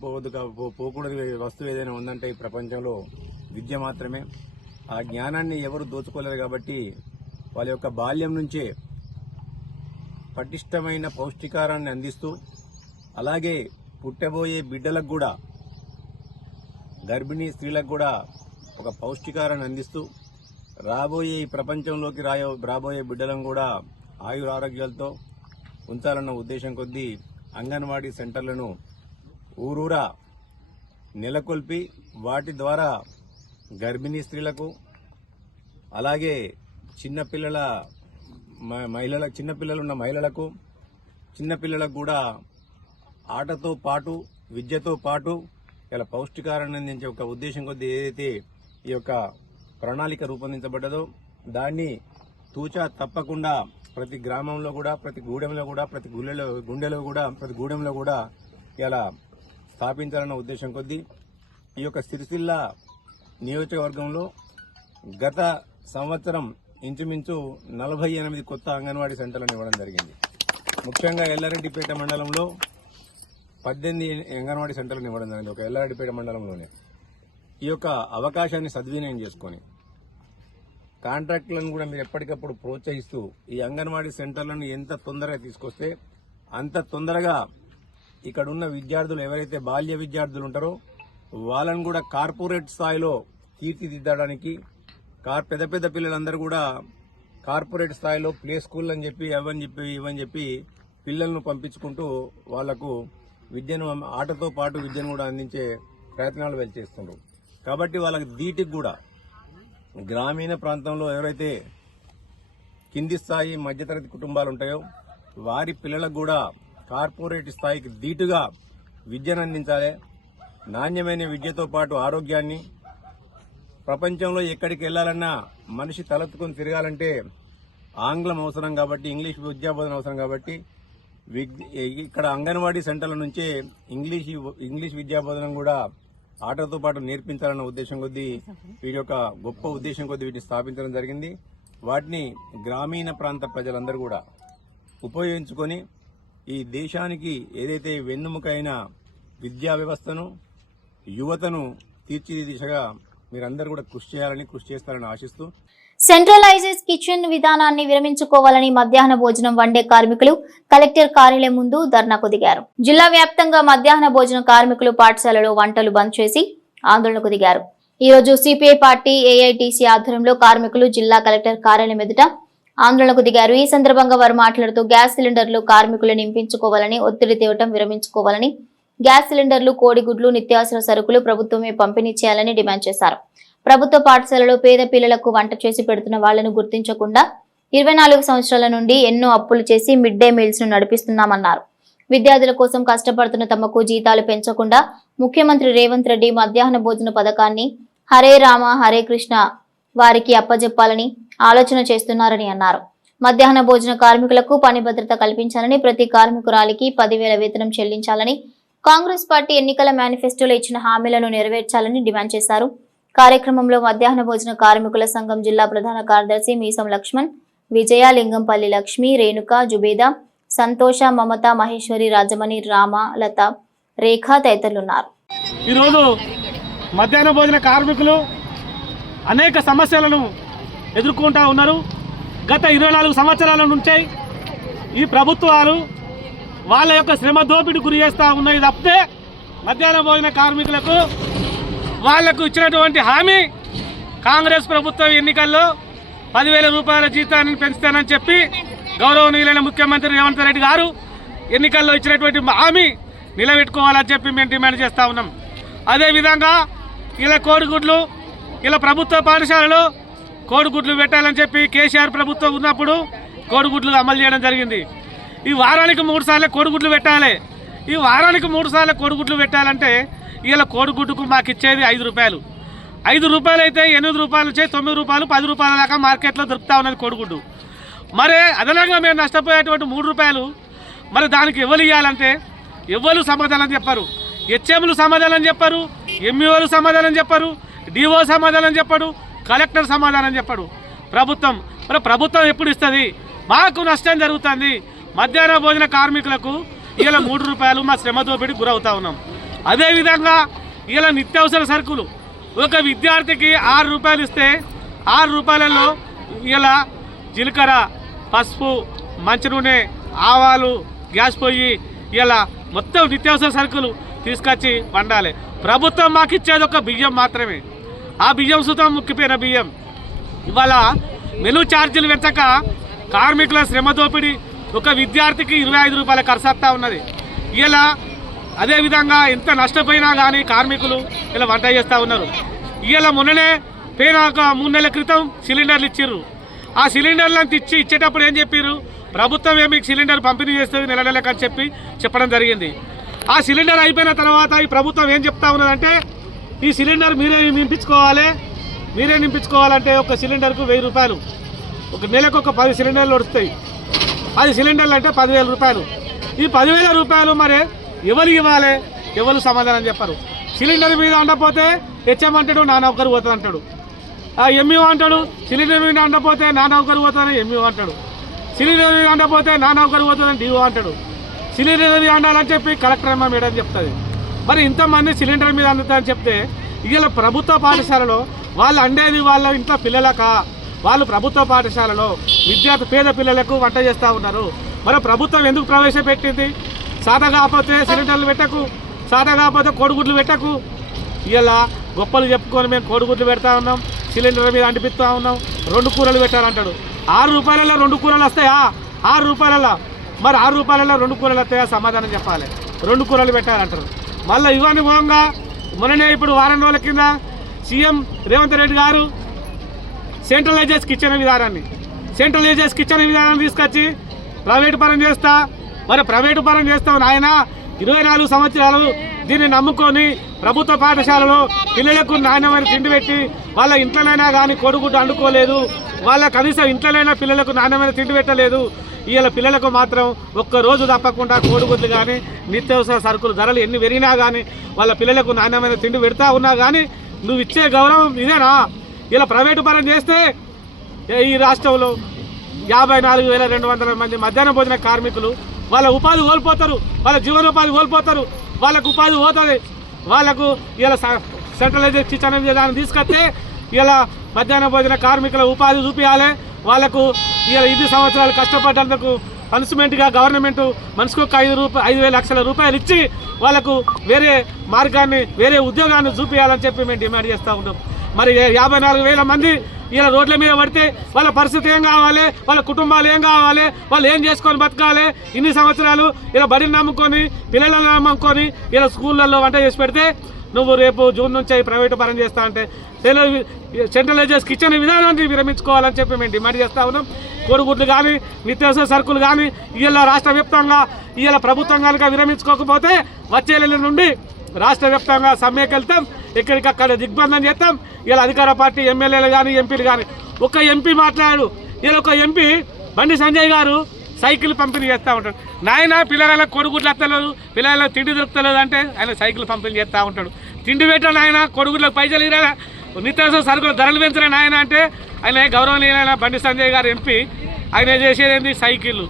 పోకూడదు వస్తువు ఏదైనా ఉందంటే ఈ ప్రపంచంలో విద్య మాత్రమే. ఆ జ్ఞానాన్ని ఎవరు దోచుకోలేరు. కాబట్టి వాళ్ళ యొక్క బాల్యం నుంచే పటిష్టమైన పౌష్టికారాన్ని అందిస్తూ, అలాగే పుట్టబోయే బిడ్డలకు కూడా, గర్భిణీ స్త్రీలకు కూడా ఒక పౌష్టికారాన్ని అందిస్తూ, రాబోయే ఈ ప్రపంచంలోకి రాబోయే బిడ్డలను కూడా ఆయురారోగ్యాలతో ఉంచాలన్న ఉద్దేశం కొద్దీ అంగన్వాడీ సెంటర్లను ఊరూరా నెలకొల్పి, వాటి ద్వారా గర్భిణీ స్త్రీలకు, అలాగే చిన్నపిల్లలున్న మహిళలకు, చిన్నపిల్లలకు కూడా ఆటతో పాటు, విద్యతో పాటు ఇలా పౌష్టికారాన్ని అందించే ఒక ఉద్దేశం కొద్దీ ఏదైతే ఈ యొక్క ప్రణాళిక రూపొందించబడ్డదో దాన్ని తూచా తప్పకుండా ప్రతి గ్రామంలో కూడా, ప్రతి గూడెంలో కూడా, ప్రతి గుండెలో కూడా, ప్రతి గూడెంలో కూడా ఇలా స్థాపించాలన్న ఉద్దేశం కొద్దీ ఈ యొక్క సిరిసిల్ల నియోజకవర్గంలో గత సంవత్సరం ఇంచుమించు 48 కొత్త అంగన్వాడీ సెంటర్లను ఇవ్వడం జరిగింది. ముఖ్యంగా ఎల్లారెడ్డిపేట మండలంలో 18 అంగన్వాడీ సెంటర్లను ఇవ్వడం జరిగింది, ఒక ఎల్లారెడ్డిపేట మండలంలోనే. ఈ యొక్క అవకాశాన్ని సద్వినియోగం చేసుకొని కాంట్రాక్టులను కూడా మీరు ఎప్పటికప్పుడు ప్రోత్సహిస్తూ ఈ అంగన్వాడీ సెంటర్లను ఎంత తొందరగా తీసుకొస్తే అంత తొందరగా ఇక్కడ ఉన్న విద్యార్థులు, ఎవరైతే బాల్య విద్యార్థులు ఉంటారో వాళ్ళని కూడా కార్పొరేట్ స్థాయిలో తీర్చిదిద్దడానికి, పెద్ద పెద్ద పిల్లలందరూ కూడా కార్పొరేట్ స్థాయిలో ప్లే స్కూల్ అని చెప్పి ఇవని చెప్పి పిల్లలను పంపించుకుంటూ వాళ్లకు విద్యను, ఆటతో పాటు విద్యను కూడా అందించే ప్రయత్నాలు వెలిచేస్తున్నారు. కాబట్టి వాళ్ళకి ధీటుకు కూడా గ్రామీణ ప్రాంతంలో ఎవరైతే కింది స్థాయి మధ్యతరగతి కుటుంబాలు ఉంటాయో వారి పిల్లలకు కూడా కార్పొరేట్ స్థాయికి ధీటుగా విద్యను అందించాలి. నాణ్యమైన విద్యతో పాటు ఆరోగ్యాన్ని, ప్రపంచంలో ఎక్కడికి వెళ్లాలన్నా మనిషి తలెత్తుకుని తిరగాలంటే ఆంగ్లం అవసరం కాబట్టి, ఇంగ్లీష్ విద్యాబోధన అవసరం కాబట్టి ఇక్కడ అంగన్వాడీ సెంటర్ల నుంచే ఇంగ్లీష్ విద్యాబోధన కూడా ఆటతో పాటు నేర్పించాలన్న ఉద్దేశం కొద్దీ వీటి యొక్క గొప్ప ఉద్దేశం కొద్దీ వీటిని స్థాపించడం జరిగింది. వాటిని గ్రామీణ ప్రాంత ప్రజలందరూ కూడా ఉపయోగించుకొని ఈ దేశానికి ఏదైతే వెన్నుముకైన విద్యా వ్యవస్థను, యువతను తీర్చిదిద్దే దిశగా మీరందరూ కూడా కృషి చేస్తారని ఆశిస్తూ సెంట్రలైజ్డ్ కిచెన్ విధానాన్ని విరమించుకోవాలని మధ్యాహ్న భోజనం వండే కార్మికులు కలెక్టర్ కార్యాలయం ముందు ధర్నాకు దిగారు. జిల్లా వ్యాప్తంగా మధ్యాహ్న భోజన కార్మికులు పాఠశాలలో వంటలు బంద్ చేసి ఆందోళనకు దిగారు. ఈ రోజు సిపిఐ పార్టీ ఏఐటీసీ ఆధ్వర్యంలో కార్మికులు జిల్లా కలెక్టర్ కార్యాలయం ఎదుట ఆందోళనకు దిగారు. ఈ సందర్భంగా వారు మాట్లాడుతూ గ్యాస్ సిలిండర్లు కార్మికులు నింపించుకోవాలని, ఒత్తిడి తేవటం విరమించుకోవాలని, గ్యాస్ సిలిండర్లు, కోడిగుడ్లు, నిత్యావసర సరుకులు ప్రభుత్వమే పంపిణీ చేయాలని డిమాండ్ చేశారు. ప్రభుత్వ పాఠశాలలో పేద పిల్లలకు వంట చేసి పెడుతున్న వాళ్లను గుర్తించకుండా 24 సంవత్సరాల నుండి ఎన్నో అప్పులు చేసి మిడ్ డే మీల్స్ ను నడిపిస్తున్నామన్నారు. విద్యార్థుల కోసం కష్టపడుతున్న తమకు జీతాలు పెంచకుండా ముఖ్యమంత్రి రేవంత్ రెడ్డి మధ్యాహ్న భోజన పథకాన్ని హరే రామ హరే కృష్ణ వారికి అప్పజెప్పాలని ఆలోచన చేస్తున్నారని అన్నారు. మధ్యాహ్న భోజన కార్మికులకు పని భద్రత కల్పించాలని, ప్రతి కార్మికురాలికి 10,000 వేతనం చెల్లించాలని, కాంగ్రెస్ పార్టీ ఎన్నికల మేనిఫెస్టోలో ఇచ్చిన హామీలను నెరవేర్చాలని డిమాండ్ చేశారు. కార్యక్రమంలో మధ్యాహ్న భోజన కార్మికుల సంఘం జిల్లా ప్రధాన కార్యదర్శి మీసం లక్ష్మణ్, విజయ, లింగంపల్లి లక్ష్మి, రేణుక, జుబేదా, సంతోష, మమత, మహేశ్వరి, రాజమణి, రామ, లత, రేఖ తదితరులున్నారు. ఈరోజు మధ్యాహ్న భోజన కార్మికులు అనేక సమస్యలను ఎదుర్కొంటూ ఉన్నారు. గత 24 సంవత్సరాల నుంచే ఈ ప్రభుత్వాలు వాళ్ళ యొక్క శ్రమ దోపిడీ గురి చేస్తూ ఉన్నాయి తప్పితే మధ్యాహ్న భోజన కార్మికులకు వాళ్లకు ఇచ్చినటువంటి హామీ కాంగ్రెస్ ప్రభుత్వం ఎన్నికల్లో 10,000 రూపాయల జీతాన్ని పెంచుతానని చెప్పి గౌరవనీయులైన ముఖ్యమంత్రి రేవంత్ రెడ్డి గారు ఎన్నికల్లో ఇచ్చినటువంటి హామీ నిలబెట్టుకోవాలని చెప్పి మేము డిమాండ్ చేస్తూ ఉన్నాం. అదేవిధంగా ఇలా కోడిగుడ్లు, ఇలా ప్రభుత్వ పాఠశాలలో కోడిగుడ్లు పెట్టాలని చెప్పి కేసీఆర్ ప్రభుత్వం ఉన్నప్పుడు కోడిగుడ్లు అమలు చేయడం జరిగింది. ఈ వారానికి 3 సార్లు కోడిగుడ్లు పెట్టాలి. ఈ వారానికి 3 సార్లు కోడిగుడ్లు పెట్టాలంటే ఇలా కోడిగుడ్డుకు మాకు ఇచ్చేది 5 రూపాయలు. 5 రూపాయలు అయితే 8 రూపాయలు వచ్చే 9 రూపాయలు 10 రూపాయల దాకా మార్కెట్లో దొరుకుతూ ఉన్నది కోడిగుడ్డు. మరి అదనంగా మేము నష్టపోయేటువంటి 3 రూపాయలు మరి దానికి ఎవరు ఇవ్వాలంటే ఎవరు సమాధానం చెప్పారు. హెచ్ఎంలు సమాధానం చెప్పారు, ఎంఈఓలు సమాధానం చెప్పారు, డిఓ సమాధానం చెప్పాడు, కలెక్టర్ సమాధానం చెప్పాడు. మరి ప్రభుత్వం ఎప్పుడు ఇస్తుంది? మాకు నష్టం జరుగుతుంది. మధ్యాహ్న భోజన కార్మికులకు ఇలా 3 రూపాయలు మా శ్రమ దోపిడీకి గురవుతా ఉన్నాం. అదేవిధంగా ఇలా నిత్యావసర సరుకులు ఒక విద్యార్థికి 6 రూపాయలు ఇస్తే 6 రూపాయలలో ఇలా జీలకర్ర, పసుపు, మంచినూనె, ఆవాలు, గ్యాస్ పొయ్యి ఇలా మొత్తం నిత్యావసర సరుకులు తీసుకొచ్చి వండాలి. ప్రభుత్వం మాకు ఇచ్చేది ఒక బియ్యం మాత్రమే. ఆ బియ్యం సుతం ముక్కిపోయిన బియ్యం. ఇవాళ మెనూ ఛార్జీలు పెంచక కార్మికుల శ్రమ దోపిడీ ఒక విద్యార్థికి 25 రూపాయల ఖర్చు వస్తూ ఉన్నది. ఇలా అదేవిధంగా ఎంత నష్టపోయినా కానీ కార్మికులు ఇలా వంట చేస్తూ ఉన్నారు. ఇలా మొన్ననే పోయిన ఒక 3 నెలల క్రితం సిలిండర్లు ఇచ్చిర్రు. ఆ సిలిండర్లను ఇచ్చేటప్పుడు ఏం చెప్పారు? ప్రభుత్వమే మీకు సిలిండర్ పంపిణీ చేస్తుంది నెలకి అని చెప్పడం జరిగింది. ఆ సిలిండర్ అయిపోయిన తర్వాత ఈ ప్రభుత్వం ఏం చెప్తా ఉన్నదంటే ఈ సిలిండర్ మీరే నింపించుకోవాలంటే ఒక సిలిండర్కు 1000 రూపాయలు. ఒక నెలకు ఒక 10 సిలిండర్లు వస్తాయి. 10 సిలిండర్లు అంటే 10,000 రూపాయలు. ఈ 10,000 రూపాయలు మరి ఎవరు ఇవ్వాలి? ఎవరు సమాధానం చెప్పరు. సిలిండర్ మీద ఉండపోతే హెచ్ఎం అంటాడు, నా నౌకరు పోతుంది అంటాడు. ఎంఈఓ అంటాడు, సిలిండర్ మీద ఉండపోతే నా నౌకరు పోతుందని ఎంఈఓ అంటాడు. సిలిండర్ మీద ఉండపోతే నా నౌకరు పోతుందని డిఓ అంటాడు. సిలిండర్ మీద ఉండాలని చెప్పి కలెక్టర్ అమ్మ మేడం చెప్తుంది. మరి ఇంతమంది సిలిండర్ మీద అందుతుందని చెప్తే ఇలా ప్రభుత్వ పాఠశాలలో వాళ్ళు అండేది వాళ్ళ ఇంట్లో పిల్లలకా? వాళ్ళు ప్రభుత్వ పాఠశాలలో పేద పిల్లలకు వంట చేస్తూ ఉన్నారు. మరి ప్రభుత్వం ఎందుకు ప్రవేశపెట్టింది? సాదా కాకపోతే సిలిండర్లు పెట్టకు, సాదా కాకపోతే కోడిగుడ్లు పెట్టకు. ఇలా గొప్పలు చెప్పుకొని మేము కోడిగుడ్లు పెడతా ఉన్నాం, సిలిండర్ మీద అంటిపిస్తూ ఉన్నాం, 2 కూరలు పెట్టాలంటాడు. 6 రూపాయలలో 2 కూరలు వస్తాయా? 6 రూపాయలలో మరి 6 రూపాయలలో 2 కూరలు వస్తాయా? సమాధానం చెప్పాలి. 2 కూరలు పెట్టాలంటారు. మళ్ళీ ఇవన్నీ మూలంగా మొన్ననే ఇప్పుడు వారం రోజుల కింద సీఎం రేవంత్ రెడ్డి గారు సెంట్రలైజ్డ్ కిచెన్ విధానాన్ని తీసుకొచ్చి ప్రైవేటు పరం చేస్తా, మరి ప్రైవేటు పరం చేస్తాం నాయన. 24 సంవత్సరాలు దీన్ని నమ్ముకొని ప్రభుత్వ పాఠశాలలో పిల్లలకు నాణ్యమైన తిండి పెట్టి వాళ్ళ ఇంట్లోనైనా కానీ కోడిగుడ్డు వండుకోలేదు, వాళ్ళ కనీసం ఇంట్లోనైనా పిల్లలకు నాణ్యమైన తిండి పెట్టలేదు. ఇవాళ పిల్లలకు మాత్రం ఒక్కరోజు తప్పకుండా కోడిగుడ్లు కానీ నిత్యావసర సరుకులు ధరలు ఎన్ని పెరిగినా కానీ వాళ్ళ పిల్లలకు నాణ్యమైన తిండి పెడతా ఉన్నా కానీ నువ్వు ఇచ్చే గౌరవం ఇదేనా? ఇలా ప్రైవేటు పరం చేస్తే ఈ రాష్ట్రంలో 54,200 మంది మధ్యాహ్న భోజన కార్మికులు వాళ్ళ ఉపాధి కోల్పోతారు, వాళ్ళ జీవనోపాధి కోల్పోతారు, వాళ్ళకు ఉపాధి పోతుంది. వాళ్ళకు ఇలా సెంట్రలైజ్డ్ కిచెన్ విధానం తీసుకొస్తే ఇలా మధ్యాహ్న భోజన కార్మికుల ఉపాధి చూపించాలి. వాళ్ళకు ఇలా 5 సంవత్సరాలు కష్టపడ్డందుకు పనిష్మెంట్గా గవర్నమెంట్ మనిషికి ఒక 5 లక్షల రూపాయలు ఇచ్చి వాళ్ళకు వేరే మార్గాన్ని, వేరే ఉద్యోగాన్ని చూపించాలని చెప్పి మేము డిమాండ్ చేస్తూ ఉంటాం. మరి 54,000 మంది ఇలా రోడ్ల మీద పడితే వాళ్ళ పరిస్థితి ఏం కావాలి, వాళ్ళ కుటుంబాలు ఏం కావాలి, వాళ్ళు ఏం చేసుకొని బతకాలి? ఇన్ని సంవత్సరాలు ఇలా బడిని నమ్ముకొని, పిల్లలను నమ్ముకొని ఇలా స్కూళ్ళల్లో వంట చేసి పెడితే నువ్వు రేపు జూన్ నుంచి ప్రైవేటు పరం చేస్తా అంటే సెంట్రలైజెస్ కిచెన్ విధానాన్ని విరమించుకోవాలని చెప్పి మేము డిమాండ్ చేస్తూ ఉన్నాం. కోడిగుడ్లు కానీ, నిత్యావసర సరుకులు కానీ ఇలా రాష్ట్ర వ్యాప్తంగా ఇలా ప్రభుత్వం కనుక విరమించుకోకపోతే వచ్చే నెల నుండి రాష్ట్ర వ్యాప్తంగా సమ్మెకి వెళ్తాం, ఎక్కడికక్కడ దిగ్బంధం చేస్తాం. ఇలా అధికార పార్టీ ఎమ్మెల్యేలు కానీ, ఎంపీలు కానీ, ఒక ఎంపీ మాట్లాడు. ఇలా ఒక ఎంపీ బండి సంజయ్ గారు సైకిల్ పంపిణీ చేస్తూ ఉంటాడు. నాయన పిల్లలకు కొడుగుడ్లు వస్తలేదు, పిల్లలకు తిండి దొరుకుతలేదు అంటే ఆయన సైకిల్ పంపిణీ చేస్తూ ఉంటాడు. తిండి పెట్టాను ఆయన, కొడుగుడ్లకు పైసలు ఇరా, నిత్యావసర సరుకులు ధరలు పెంచిన నాయన అంటే ఆయన గౌరవనీయులైన బండి సంజయ్ గారు ఎంపీ. ఆయన చేసేది ఏంటి? సైకిల్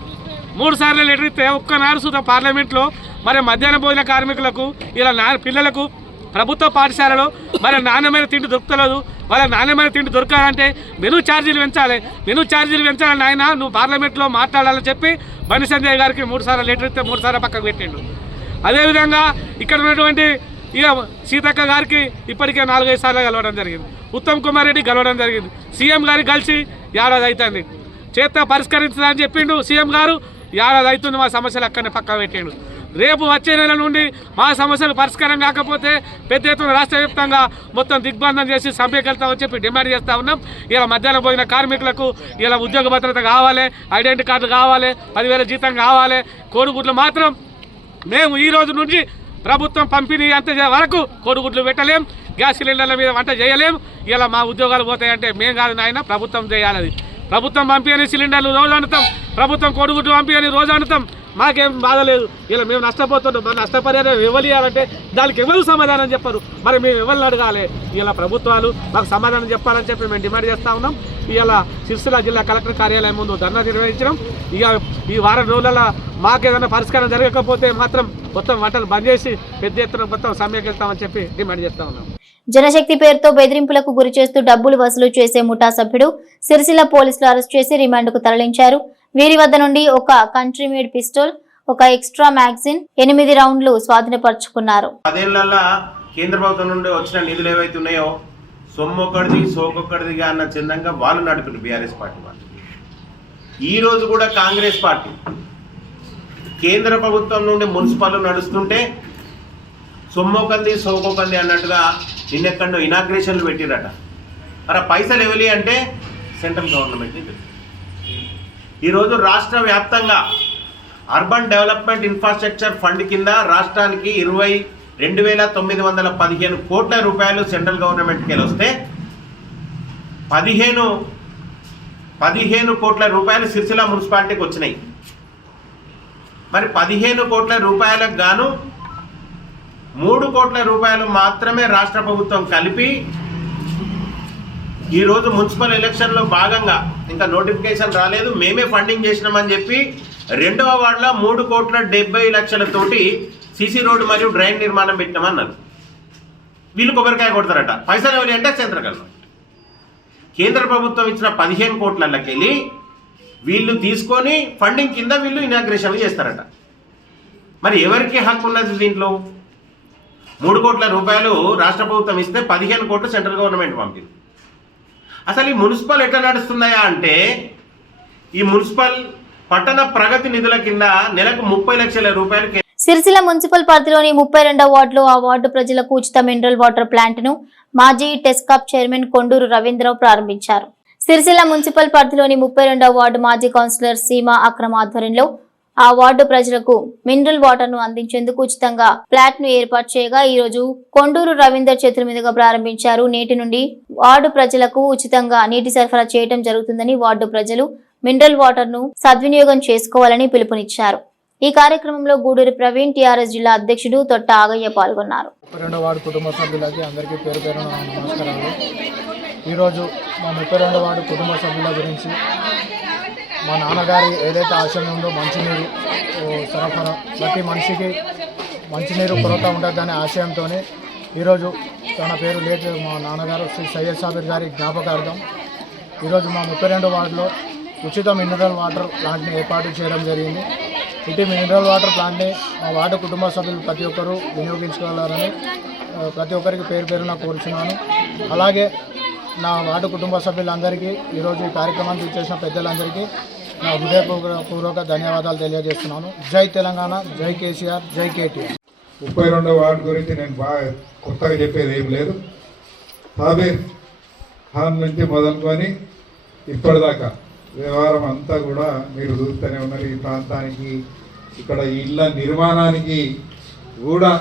3 సార్లు లెటర్ ఇస్తే ఒక్కనాడు సుధా పార్లమెంట్లో మరి మధ్యాహ్న భోజన కార్మికులకు ఇలా పిల్లలకు ప్రభుత్వ పాఠశాలలో మరి నాణ్యమైన తిండి దొరుకుతలేదు. వాళ్ళ నాణ్యమైన తిండి దొరకాలంటే మెనూ ఛార్జీలు పెంచాలి. మెనూ ఛార్జీలు పెంచాలని ఆయన నువ్వు పార్లమెంట్లో మాట్లాడాలని చెప్పి బండి సంజయ్ గారికి 3 సార్లు లెటర్ ఇస్తే 3 సార్లు పక్కకు పెట్టిండు. అదేవిధంగా ఇక్కడ ఉన్నటువంటి ఇక సీతక్క గారికి ఇప్పటికే 4-5 సార్లు కలవడం జరిగింది. ఉత్తమ్ కుమార్ రెడ్డి కలవడం జరిగింది. సీఎం గారికి కలిసి ఏడాది అవుతుంది. చేత పరిష్కరించదని చెప్పిండు సీఎం గారు. ఏడాది అవుతుంది, మా సమస్యలు అక్కడనే పక్క పెట్టిండు. రేపు వచ్చే నెల నుండి మా సమస్యలు పరిష్కారం కాకపోతే పెద్ద ఎత్తున రాష్ట్ర వ్యాప్తంగా మొత్తం దిగ్బంధం చేసి సమ్మెకి వెళ్తామని చెప్పి డిమాండ్ చేస్తూ ఉన్నాం. ఇలా మధ్యాహ్నం పోయిన కార్మికులకు ఇలా ఉద్యోగ భద్రత కావాలి, ఐడెంటిటీ కార్డు కావాలి, 10,000 జీతం కావాలి. కోడిగుడ్లు మాత్రం మేము ఈ రోజు నుంచి ప్రభుత్వం పంపిణీ అంత వరకు కోడిగుడ్లు పెట్టలేం, గ్యాస్ సిలిండర్ల మీద వంట చేయలేం. ఇలా మా ఉద్యోగాలు పోతాయంటే మేము కాదు నాయన, ప్రభుత్వం చేయాలి. అది ప్రభుత్వం పంపిణీ సిలిండర్లు రోజు వండుతాం, ప్రభుత్వం కోడిగుడ్లు పంపిణీ రోజు వండుతాం. మాకేం బాధ లేదు. ఇలా మేము నష్టపోతున్నాం, మా నష్టపరిహారం ఎవరు ఇవ్వాలంటే దానికి ఎవరు సమాధానం చెప్పరు. మరి మేము ఎవరిని అడగాలి? ఇలా ప్రభుత్వాలు మాకు సమాధానం చెప్పాలని చెప్పి మేము డిమాండ్ చేస్తూ ఉన్నాం. ఇలా సిరిసిల్ల జిల్లా కలెక్టర్ కార్యాలయం ముందు ధర్నా నిర్వహించడం. ఇక ఈ వారం రోజులలో మాకేదైనా పరిష్కారం జరగకపోతే మాత్రం మొత్తం వంటలు బంద్ చేసి పెద్ద ఎత్తున మొత్తం సమ్మెకి వెళ్తామని చెప్పి డిమాండ్ చేస్తూ ఉన్నాం. జనశక్తి పేరుతో బెదిరింపులకు గురి చేస్తూ డబ్బులు వసూలు చేసే ముఠా సభ్యుడు సిరిసిల్ల పోలీసులు అరెస్ట్ చేసి రిమాండ్కు తరలించారు. వీరి వద్ద నుండి ఒక కంట్రీ మేడ్ పిస్టల్, ఒక ఎక్స్ట్రా మ్యాగజైన్, 8 రౌండ్లు స్వాధీనపరుచుకున్నారు. 10 ఏళ్లలో కేంద్ర ప్రభుత్వం నుండి వచ్చిన నిధులు ఏవైతే ఉన్నాయో సొమ్మొక్కడిది సోకొక్కడిదిగా అన్న చందంగా వాళ్ళు నడిపారు బీఆర్ఎస్ పార్టీ వాళ్ళు. ఈరోజు కూడా కాంగ్రెస్ పార్టీ కేంద్ర ప్రభుత్వం నుండి మున్సిపల్ నడుస్తుంటే సొమ్మొకంది సోకొకంది అన్నట్టుగా నిన్నెక్కడో ఇనాగ్రేషన్లు పెట్టిరట. మరి పైసలు ఎవలి అంటే సెంట్రల్ గవర్నమెంట్. ఈరోజు రాష్ట్ర వ్యాప్తంగా అర్బన్ డెవలప్మెంట్ ఇన్ఫ్రాస్ట్రక్చర్ ఫండ్ కింద రాష్ట్రానికి 22,915 కోట్ల రూపాయలు సెంట్రల్ గవర్నమెంట్కి వెళ్ళి వస్తే 15 కోట్ల రూపాయలు సిరిసిల్ల మున్సిపాలిటీకి వచ్చినాయి. మరి 15 కోట్ల రూపాయలకు గాను 3 కోట్ల రూపాయలు మాత్రమే రాష్ట్ర ప్రభుత్వం కలిపి ఈరోజు మున్సిపల్ ఎలక్షన్లో భాగంగా ఇంకా నోటిఫికేషన్ రాలేదు, మేమే ఫండింగ్ చేసినామని చెప్పి 2వ వార్డులో 3,70,00,000తోటి సీసీ రోడ్డు మరియు డ్రైన్ నిర్మాణం పెట్టినామన్నారు. వీళ్ళు కొబ్బరికాయ కొడతారట. పైసలు ఎవరి అంటే సెంట్రల్ గవర్నమెంట్. కేంద్ర ప్రభుత్వం ఇచ్చిన 15 కోట్లకి వెళ్ళి వీళ్ళు తీసుకొని ఫండింగ్ కింద వీళ్ళు ఇనాగ్రేషన్లు చేస్తారట. మరి ఎవరికి హక్కు ఉన్నది దీంట్లో? 3 కోట్ల రూపాయలు రాష్ట్ర ప్రభుత్వం ఇస్తే 15 కోట్లు సెంట్రల్ గవర్నమెంట్ పంపింది. అసలు ఈ మున్సిపల్ ఎట్లా నడుస్తున్నాయా అంటే ఈ మున్సిపల్ పట్టణ ప్రగతి నిధుల కింద నెలకు 30 లక్షల రూపాయలు. సిరిసిల్ల మున్సిపల్ పరిధిలోని 32వ వార్డులో ఆ వార్డు ప్రజలకు ఉచిత మినరల్ వాటర్ ప్లాంట్ ను మాజీ టెస్కాప్ చైర్మన్ కొండూరు రవీంద్రరావు ప్రారంభించారు. సిరిసిల్ల మున్సిపల్ పరిధిలోని 32వ వార్డు మాజీ కౌన్సిలర్ సీమా అక్రమ్ ఆధ్వర్యంలో ఆ వార్డు ప్రజలకు మినరల్ వాటర్ ను అందించేందుకు ఉచితంగా ప్లాంట్ ను ఏర్పాటు చేయగా ఈ రోజు కొండూరు రవీందర్ చేతుల మీదుగా ప్రారంభించారు. నేటి నుండి వార్డు ప్రజలకు ఉచితంగా నీటి సరఫరా చేయడం జరుగుతుందని వార్డు ప్రజలు మినరల్ వాటర్ ను సద్వినియోగం చేసుకోవాలని పిలుపునిచ్చారు. ఈ కార్యక్రమంలో గూడూరు ప్రవీణ్, టీఆర్ఎస్ జిల్లా అధ్యక్షుడు తొట్ట ఆగయ్య పాల్గొన్నారు. 32వ వార్డు కుటుంబ సభ్యులకి అందరికీ పేరు పేరున నమస్కారాలు. ఈరోజు మా 32వ వార్డు కుటుంబ సభ్యుల గురించి మా నాన్నగారి ఏదైతే ఆశయం ఉందో మంచినీరు సరఫరా, ప్రతి మనిషికి మంచినీరు కొరత ఉండదనే ఆశయంతో ఈరోజు తన పేరు లేట్ మా నాన్నగారు శ్రీ సయ్యద్ సాబిర్ గారి జ్ఞాపకార్థం ఈరోజు మా 32వ వార్డులో ఉచిత మినరల్ వాటర్ ప్లాంట్ని ఏర్పాటు చేయడం జరిగింది. ఇటు మినరల్ వాటర్ ప్లాంట్ని మా వార్డు కుటుంబ సభ్యులు ప్రతి ఒక్కరూ వినియోగించుకోవాలని ప్రతి ఒక్కరికి పేరు పేరున కోరుచున్నాను. అలాగే నా వార్డు కుటుంబ సభ్యులందరికీ ఈరోజు ఈ కార్యక్రమానికి చేసిన పెద్దలందరికీ నా హృదయపూర్వక ధన్యవాదాలు తెలియజేస్తున్నాను. జై తెలంగాణ, జై కేసీఆర్, జై కేటీఆర్. 32వ వార్డు గురించి నేను బాగా కొత్తగా చెప్పేది ఏం లేదు. సాబీర్ ఖాన్ నుంచి మొదలుకొని ఇప్పటిదాకా వ్యవహారం అంతా కూడా మీరు చూస్తూనే ఉన్నారు. ఈ ప్రాంతానికి ఇక్కడ ఇళ్ళ నిర్మాణానికి కూడా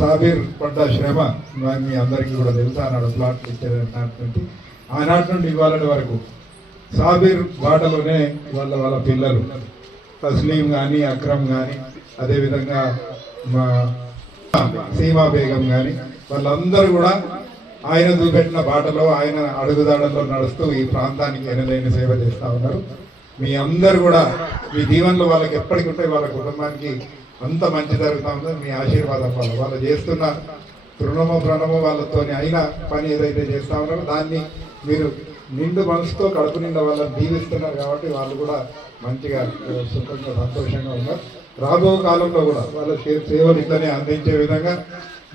సాబీర్ పడ్డ శ్రమ మీ అందరికీ కూడా తెలుసు. ఆనాడు ప్లాట్లు ఇచ్చేది ఆనాటి నుండి ఇవాళ వరకు సాబీర్ బాటలోనే వాళ్ళ పిల్లలు తస్లీం కానీ, అక్రమ్ కానీ, అదేవిధంగా మా సీమా బేగం కానీ వాళ్ళందరూ కూడా ఆయన చూపెట్టిన బాటలో ఆయన అడుగుదాడల్లో నడుస్తూ ఈ ప్రాంతానికి ఎనలేని సేవ చేస్తూ ఉన్నారు. మీ అందరు కూడా మీ దీవెనలు వాళ్ళకి ఎప్పటికి ఉంటాయి. వాళ్ళ కుటుంబానికి అంత మంచి జరుగుతూ ఉంటుంది. మీ ఆశీర్వాదం వల్ల వాళ్ళు చేస్తున్న తృణమో ప్రణమో వాళ్ళతో అయిన పని ఏదైతే చేస్తూ ఉన్నారో దాన్ని మీరు నిండు మనసుతో కడుపు నిండా వాళ్ళని దీవిస్తున్నారు. కాబట్టి వాళ్ళు కూడా మంచిగా సుఖంగా సంతోషంగా ఉన్నారు. రాబో కాలంలో కూడా వాళ్ళ సేవలు ఇట్లనే అందించే విధంగా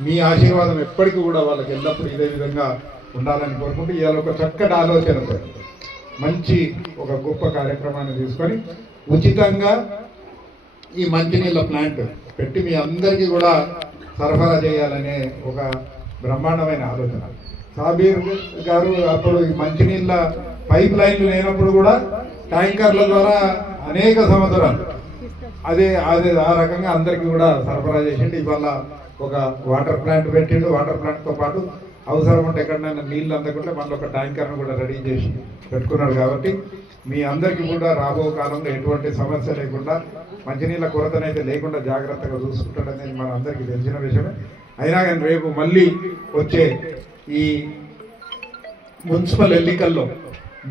మీ ఆశీర్వాదం ఎప్పటికీ కూడా వాళ్ళకి ఎల్లప్పుడూ ఇదే విధంగా ఉండాలని కోరుకుంటూ ఇవాళ ఒక చక్కటి ఆలోచనతో మంచి ఒక గొప్ప కార్యక్రమాన్ని తీసుకొని ఉచితంగా ఈ మంచినీళ్ళ ప్లాంట్ పెట్టి మీ అందరికీ కూడా సరఫరా చేయాలనే ఒక బ్రహ్మాండమైన ఆలోచన. సాబీర్ గారు అప్పుడు ఈ మంచినీళ్ళ పైప్ లైన్లు లేనప్పుడు కూడా ట్యాంకర్ల ద్వారా అనేక సంవత్సరాలు అదే ఆ రకంగా అందరికీ కూడా సరఫరా చేసిండు. ఇవాళ ఒక వాటర్ ప్లాంట్ పెట్టిండు. వాటర్ ప్లాంట్తో పాటు అవసరం ఉంటే ఎక్కడైనా నీళ్ళు అందకుంటే మళ్ళీ ఒక ట్యాంకర్ను కూడా రెడీ చేసి పెట్టుకున్నాడు. కాబట్టి మీ అందరికీ కూడా రాబో కాలంలో ఎటువంటి సమస్య లేకుండా మంచినీళ్ళ కొరతనైతే లేకుండా జాగ్రత్తగా చూసుకుంటాడనేది మన అందరికీ తెలిసిన విషయమే. అయినా కానీ రేపు మళ్ళీ వచ్చే ఈ మున్సిపల్ ఎన్నికల్లో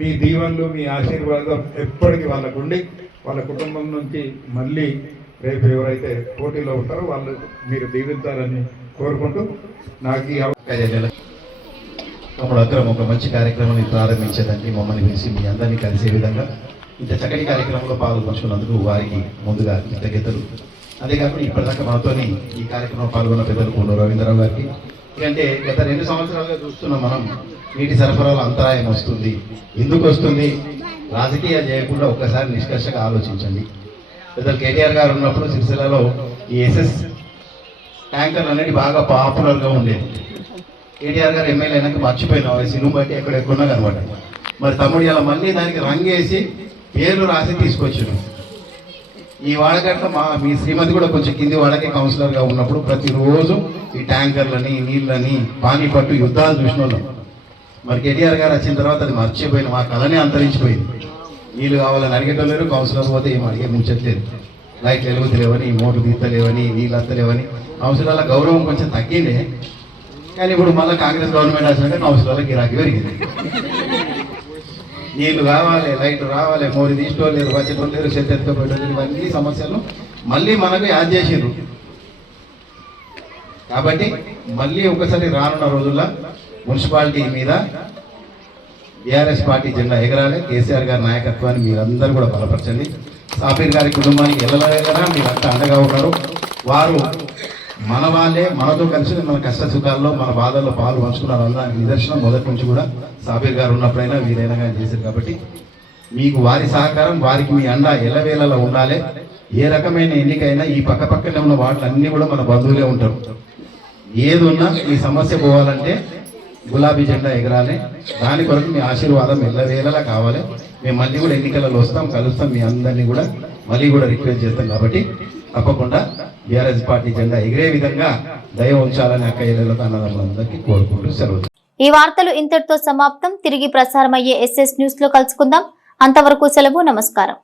మీ దీవెనలు, మీ ఆశీర్వాదం ఎప్పటికీ వాళ్ళకు ఉండి వాళ్ళ కుటుంబం నుంచి మళ్ళీ రేపు ఎవరైతే పోటీలో ఉంటారో వాళ్ళు మీరు దీవించాలని కోరుకుంటూ నాకు ఈ అప్పుడు ఒక మంచి కార్యక్రమాన్ని ప్రారంభించేదానికి మమ్మల్ని పిలిచి మీ అందరినీ కలిసే విధంగా ఇంత చక్కటి కార్యక్రమంలో పాల్గొంచుకున్నందుకు వారికి ముందుగా కృతజ్ఞతలు. అంతేకాకుండా ఇప్పటిదాకా మనతోని ఈ కార్యక్రమంలో పాల్గొన్న పెద్దలు కొండూరు రవీంద్రరావు గారికి. ఎందుకంటే గత 2 సంవత్సరాలుగా చూస్తున్నాం మనం నీటి సరఫరాలో అంతరాయం వస్తుంది. ఎందుకు వస్తుంది? రాజకీయాలు చేయకుండా ఒక్కసారి నిష్కర్షగా ఆలోచించండి. పెద్దలు కేటీఆర్ గారు ఉన్నప్పుడు సిరిసిల్లలో ఈ ఎస్ఎస్ ట్యాంకర్ అనేది బాగా పాపులర్గా ఉండేది. కేటీఆర్ గారు ఎమ్మెల్యే అయినాక మర్చిపోయినా సినిమా బట్టి ఎక్కడెక్కడున్నా కనబడ. మరి తమ్ముడు ఇలా మళ్ళీ దానికి రంగేసి పేర్లు రాసి తీసుకొచ్చాడు. ఈ వాడగట్ల మీ శ్రీమతి కూడా కొంచెం కింది వాడకే కౌన్సిలర్గా ఉన్నప్పుడు ప్రతిరోజు ఈ ట్యాంకర్లని, నీళ్ళని, పానీపట్టు యుద్ధాలు చూసిన వాళ్ళం. మరి కేటీఆర్ గారు వచ్చిన తర్వాత అది మర్చిపోయిన మా కళనే అంతరించిపోయింది. నీళ్ళు కావాలని అడిగేటోళ్ళు, కౌన్సిలర్ పోతే ఏం అడిగే ముచ్చట్లేదు. లైట్లు వెలుగుతలేవని, మోటార్ తీస్తలేవని, నీళ్ళు వస్తలేవని కౌన్సిలర్ల గౌరవం కొంచెం తగ్గిండే. కానీ ఇప్పుడు మళ్ళీ కాంగ్రెస్ గవర్నమెంట్ వచ్చినాక కౌన్సిలర్ల గిరాకీ పెరిగింది. నీళ్లు కావాలి, లైట్లు రావాలి, మోరి తీసుకోలేరు, వచ్చేటోళ్ళు చెత్త ఎత్తుకపోయేటోళ్ళు, ఇవన్నీ సమస్యలు మళ్ళీ మనకు యాడ్ చేసిండ్రు. కాబట్టి మళ్ళీ ఒకసారి రానున్న రోజుల్లో మున్సిపాలిటీ మీద బీఆర్ఎస్ పార్టీ జెండా ఎగరాలి. కేసీఆర్ గారి నాయకత్వాన్ని మీరందరూ కూడా బలపరచండి. సాబీర్ గారి కుటుంబానికి ఎల్లవేళలా మీరంతా అండగా ఉన్నారు. వారు మన వాళ్ళే, మనతో కలిసి మన కష్ట సుఖాల్లో, మన బాధల్లో పాలు పంచుకున్నారు. దానికి నిదర్శనం మొదటి నుంచి కూడా సాబీర్ గారు ఉన్నప్పుడైనా వీరైనా కానీ చేశారు. కాబట్టి మీకు వారి సహకారం, వారికి మీ అండ ఎల్లవేళలా ఉండాలి. ఏ రకమైన ఎన్నికైనా ఈ పక్కనే ఉన్న వాటిలన్నీ కూడా మన బంధువులే ఉంటారు. ఏది ఉన్నా ఈ సమస్య పోవాలంటే గులాబీ జెండా ఎగరాలి. దాని కొరకు మీ ఆశీర్వాదం ఎల్లవేళలా కావాలి. మేము మళ్ళీ కూడా ఎన్నికలలో వస్తాం, కలుస్తాం. మీ అందరినీ కూడా మళ్ళీ కూడా రిక్వెస్ట్ చేస్తాం. కాబట్టి తప్పకుండా బీఆర్ఎస్ పార్టీ జెండా ఎగిరే విధంగా దయ ఉంచాలని అక్క ఇళ్లకు అన్నదమ్ములందరికీ కోరుకుంటూ సెలవు. ఈ వార్తలు ఇంతటితో సమాప్తం. తిరిగి ప్రసారమయ్యే SS న్యూస్ లో కలుసుకుందాం. అంతవరకు సెలవు. నమస్కారం.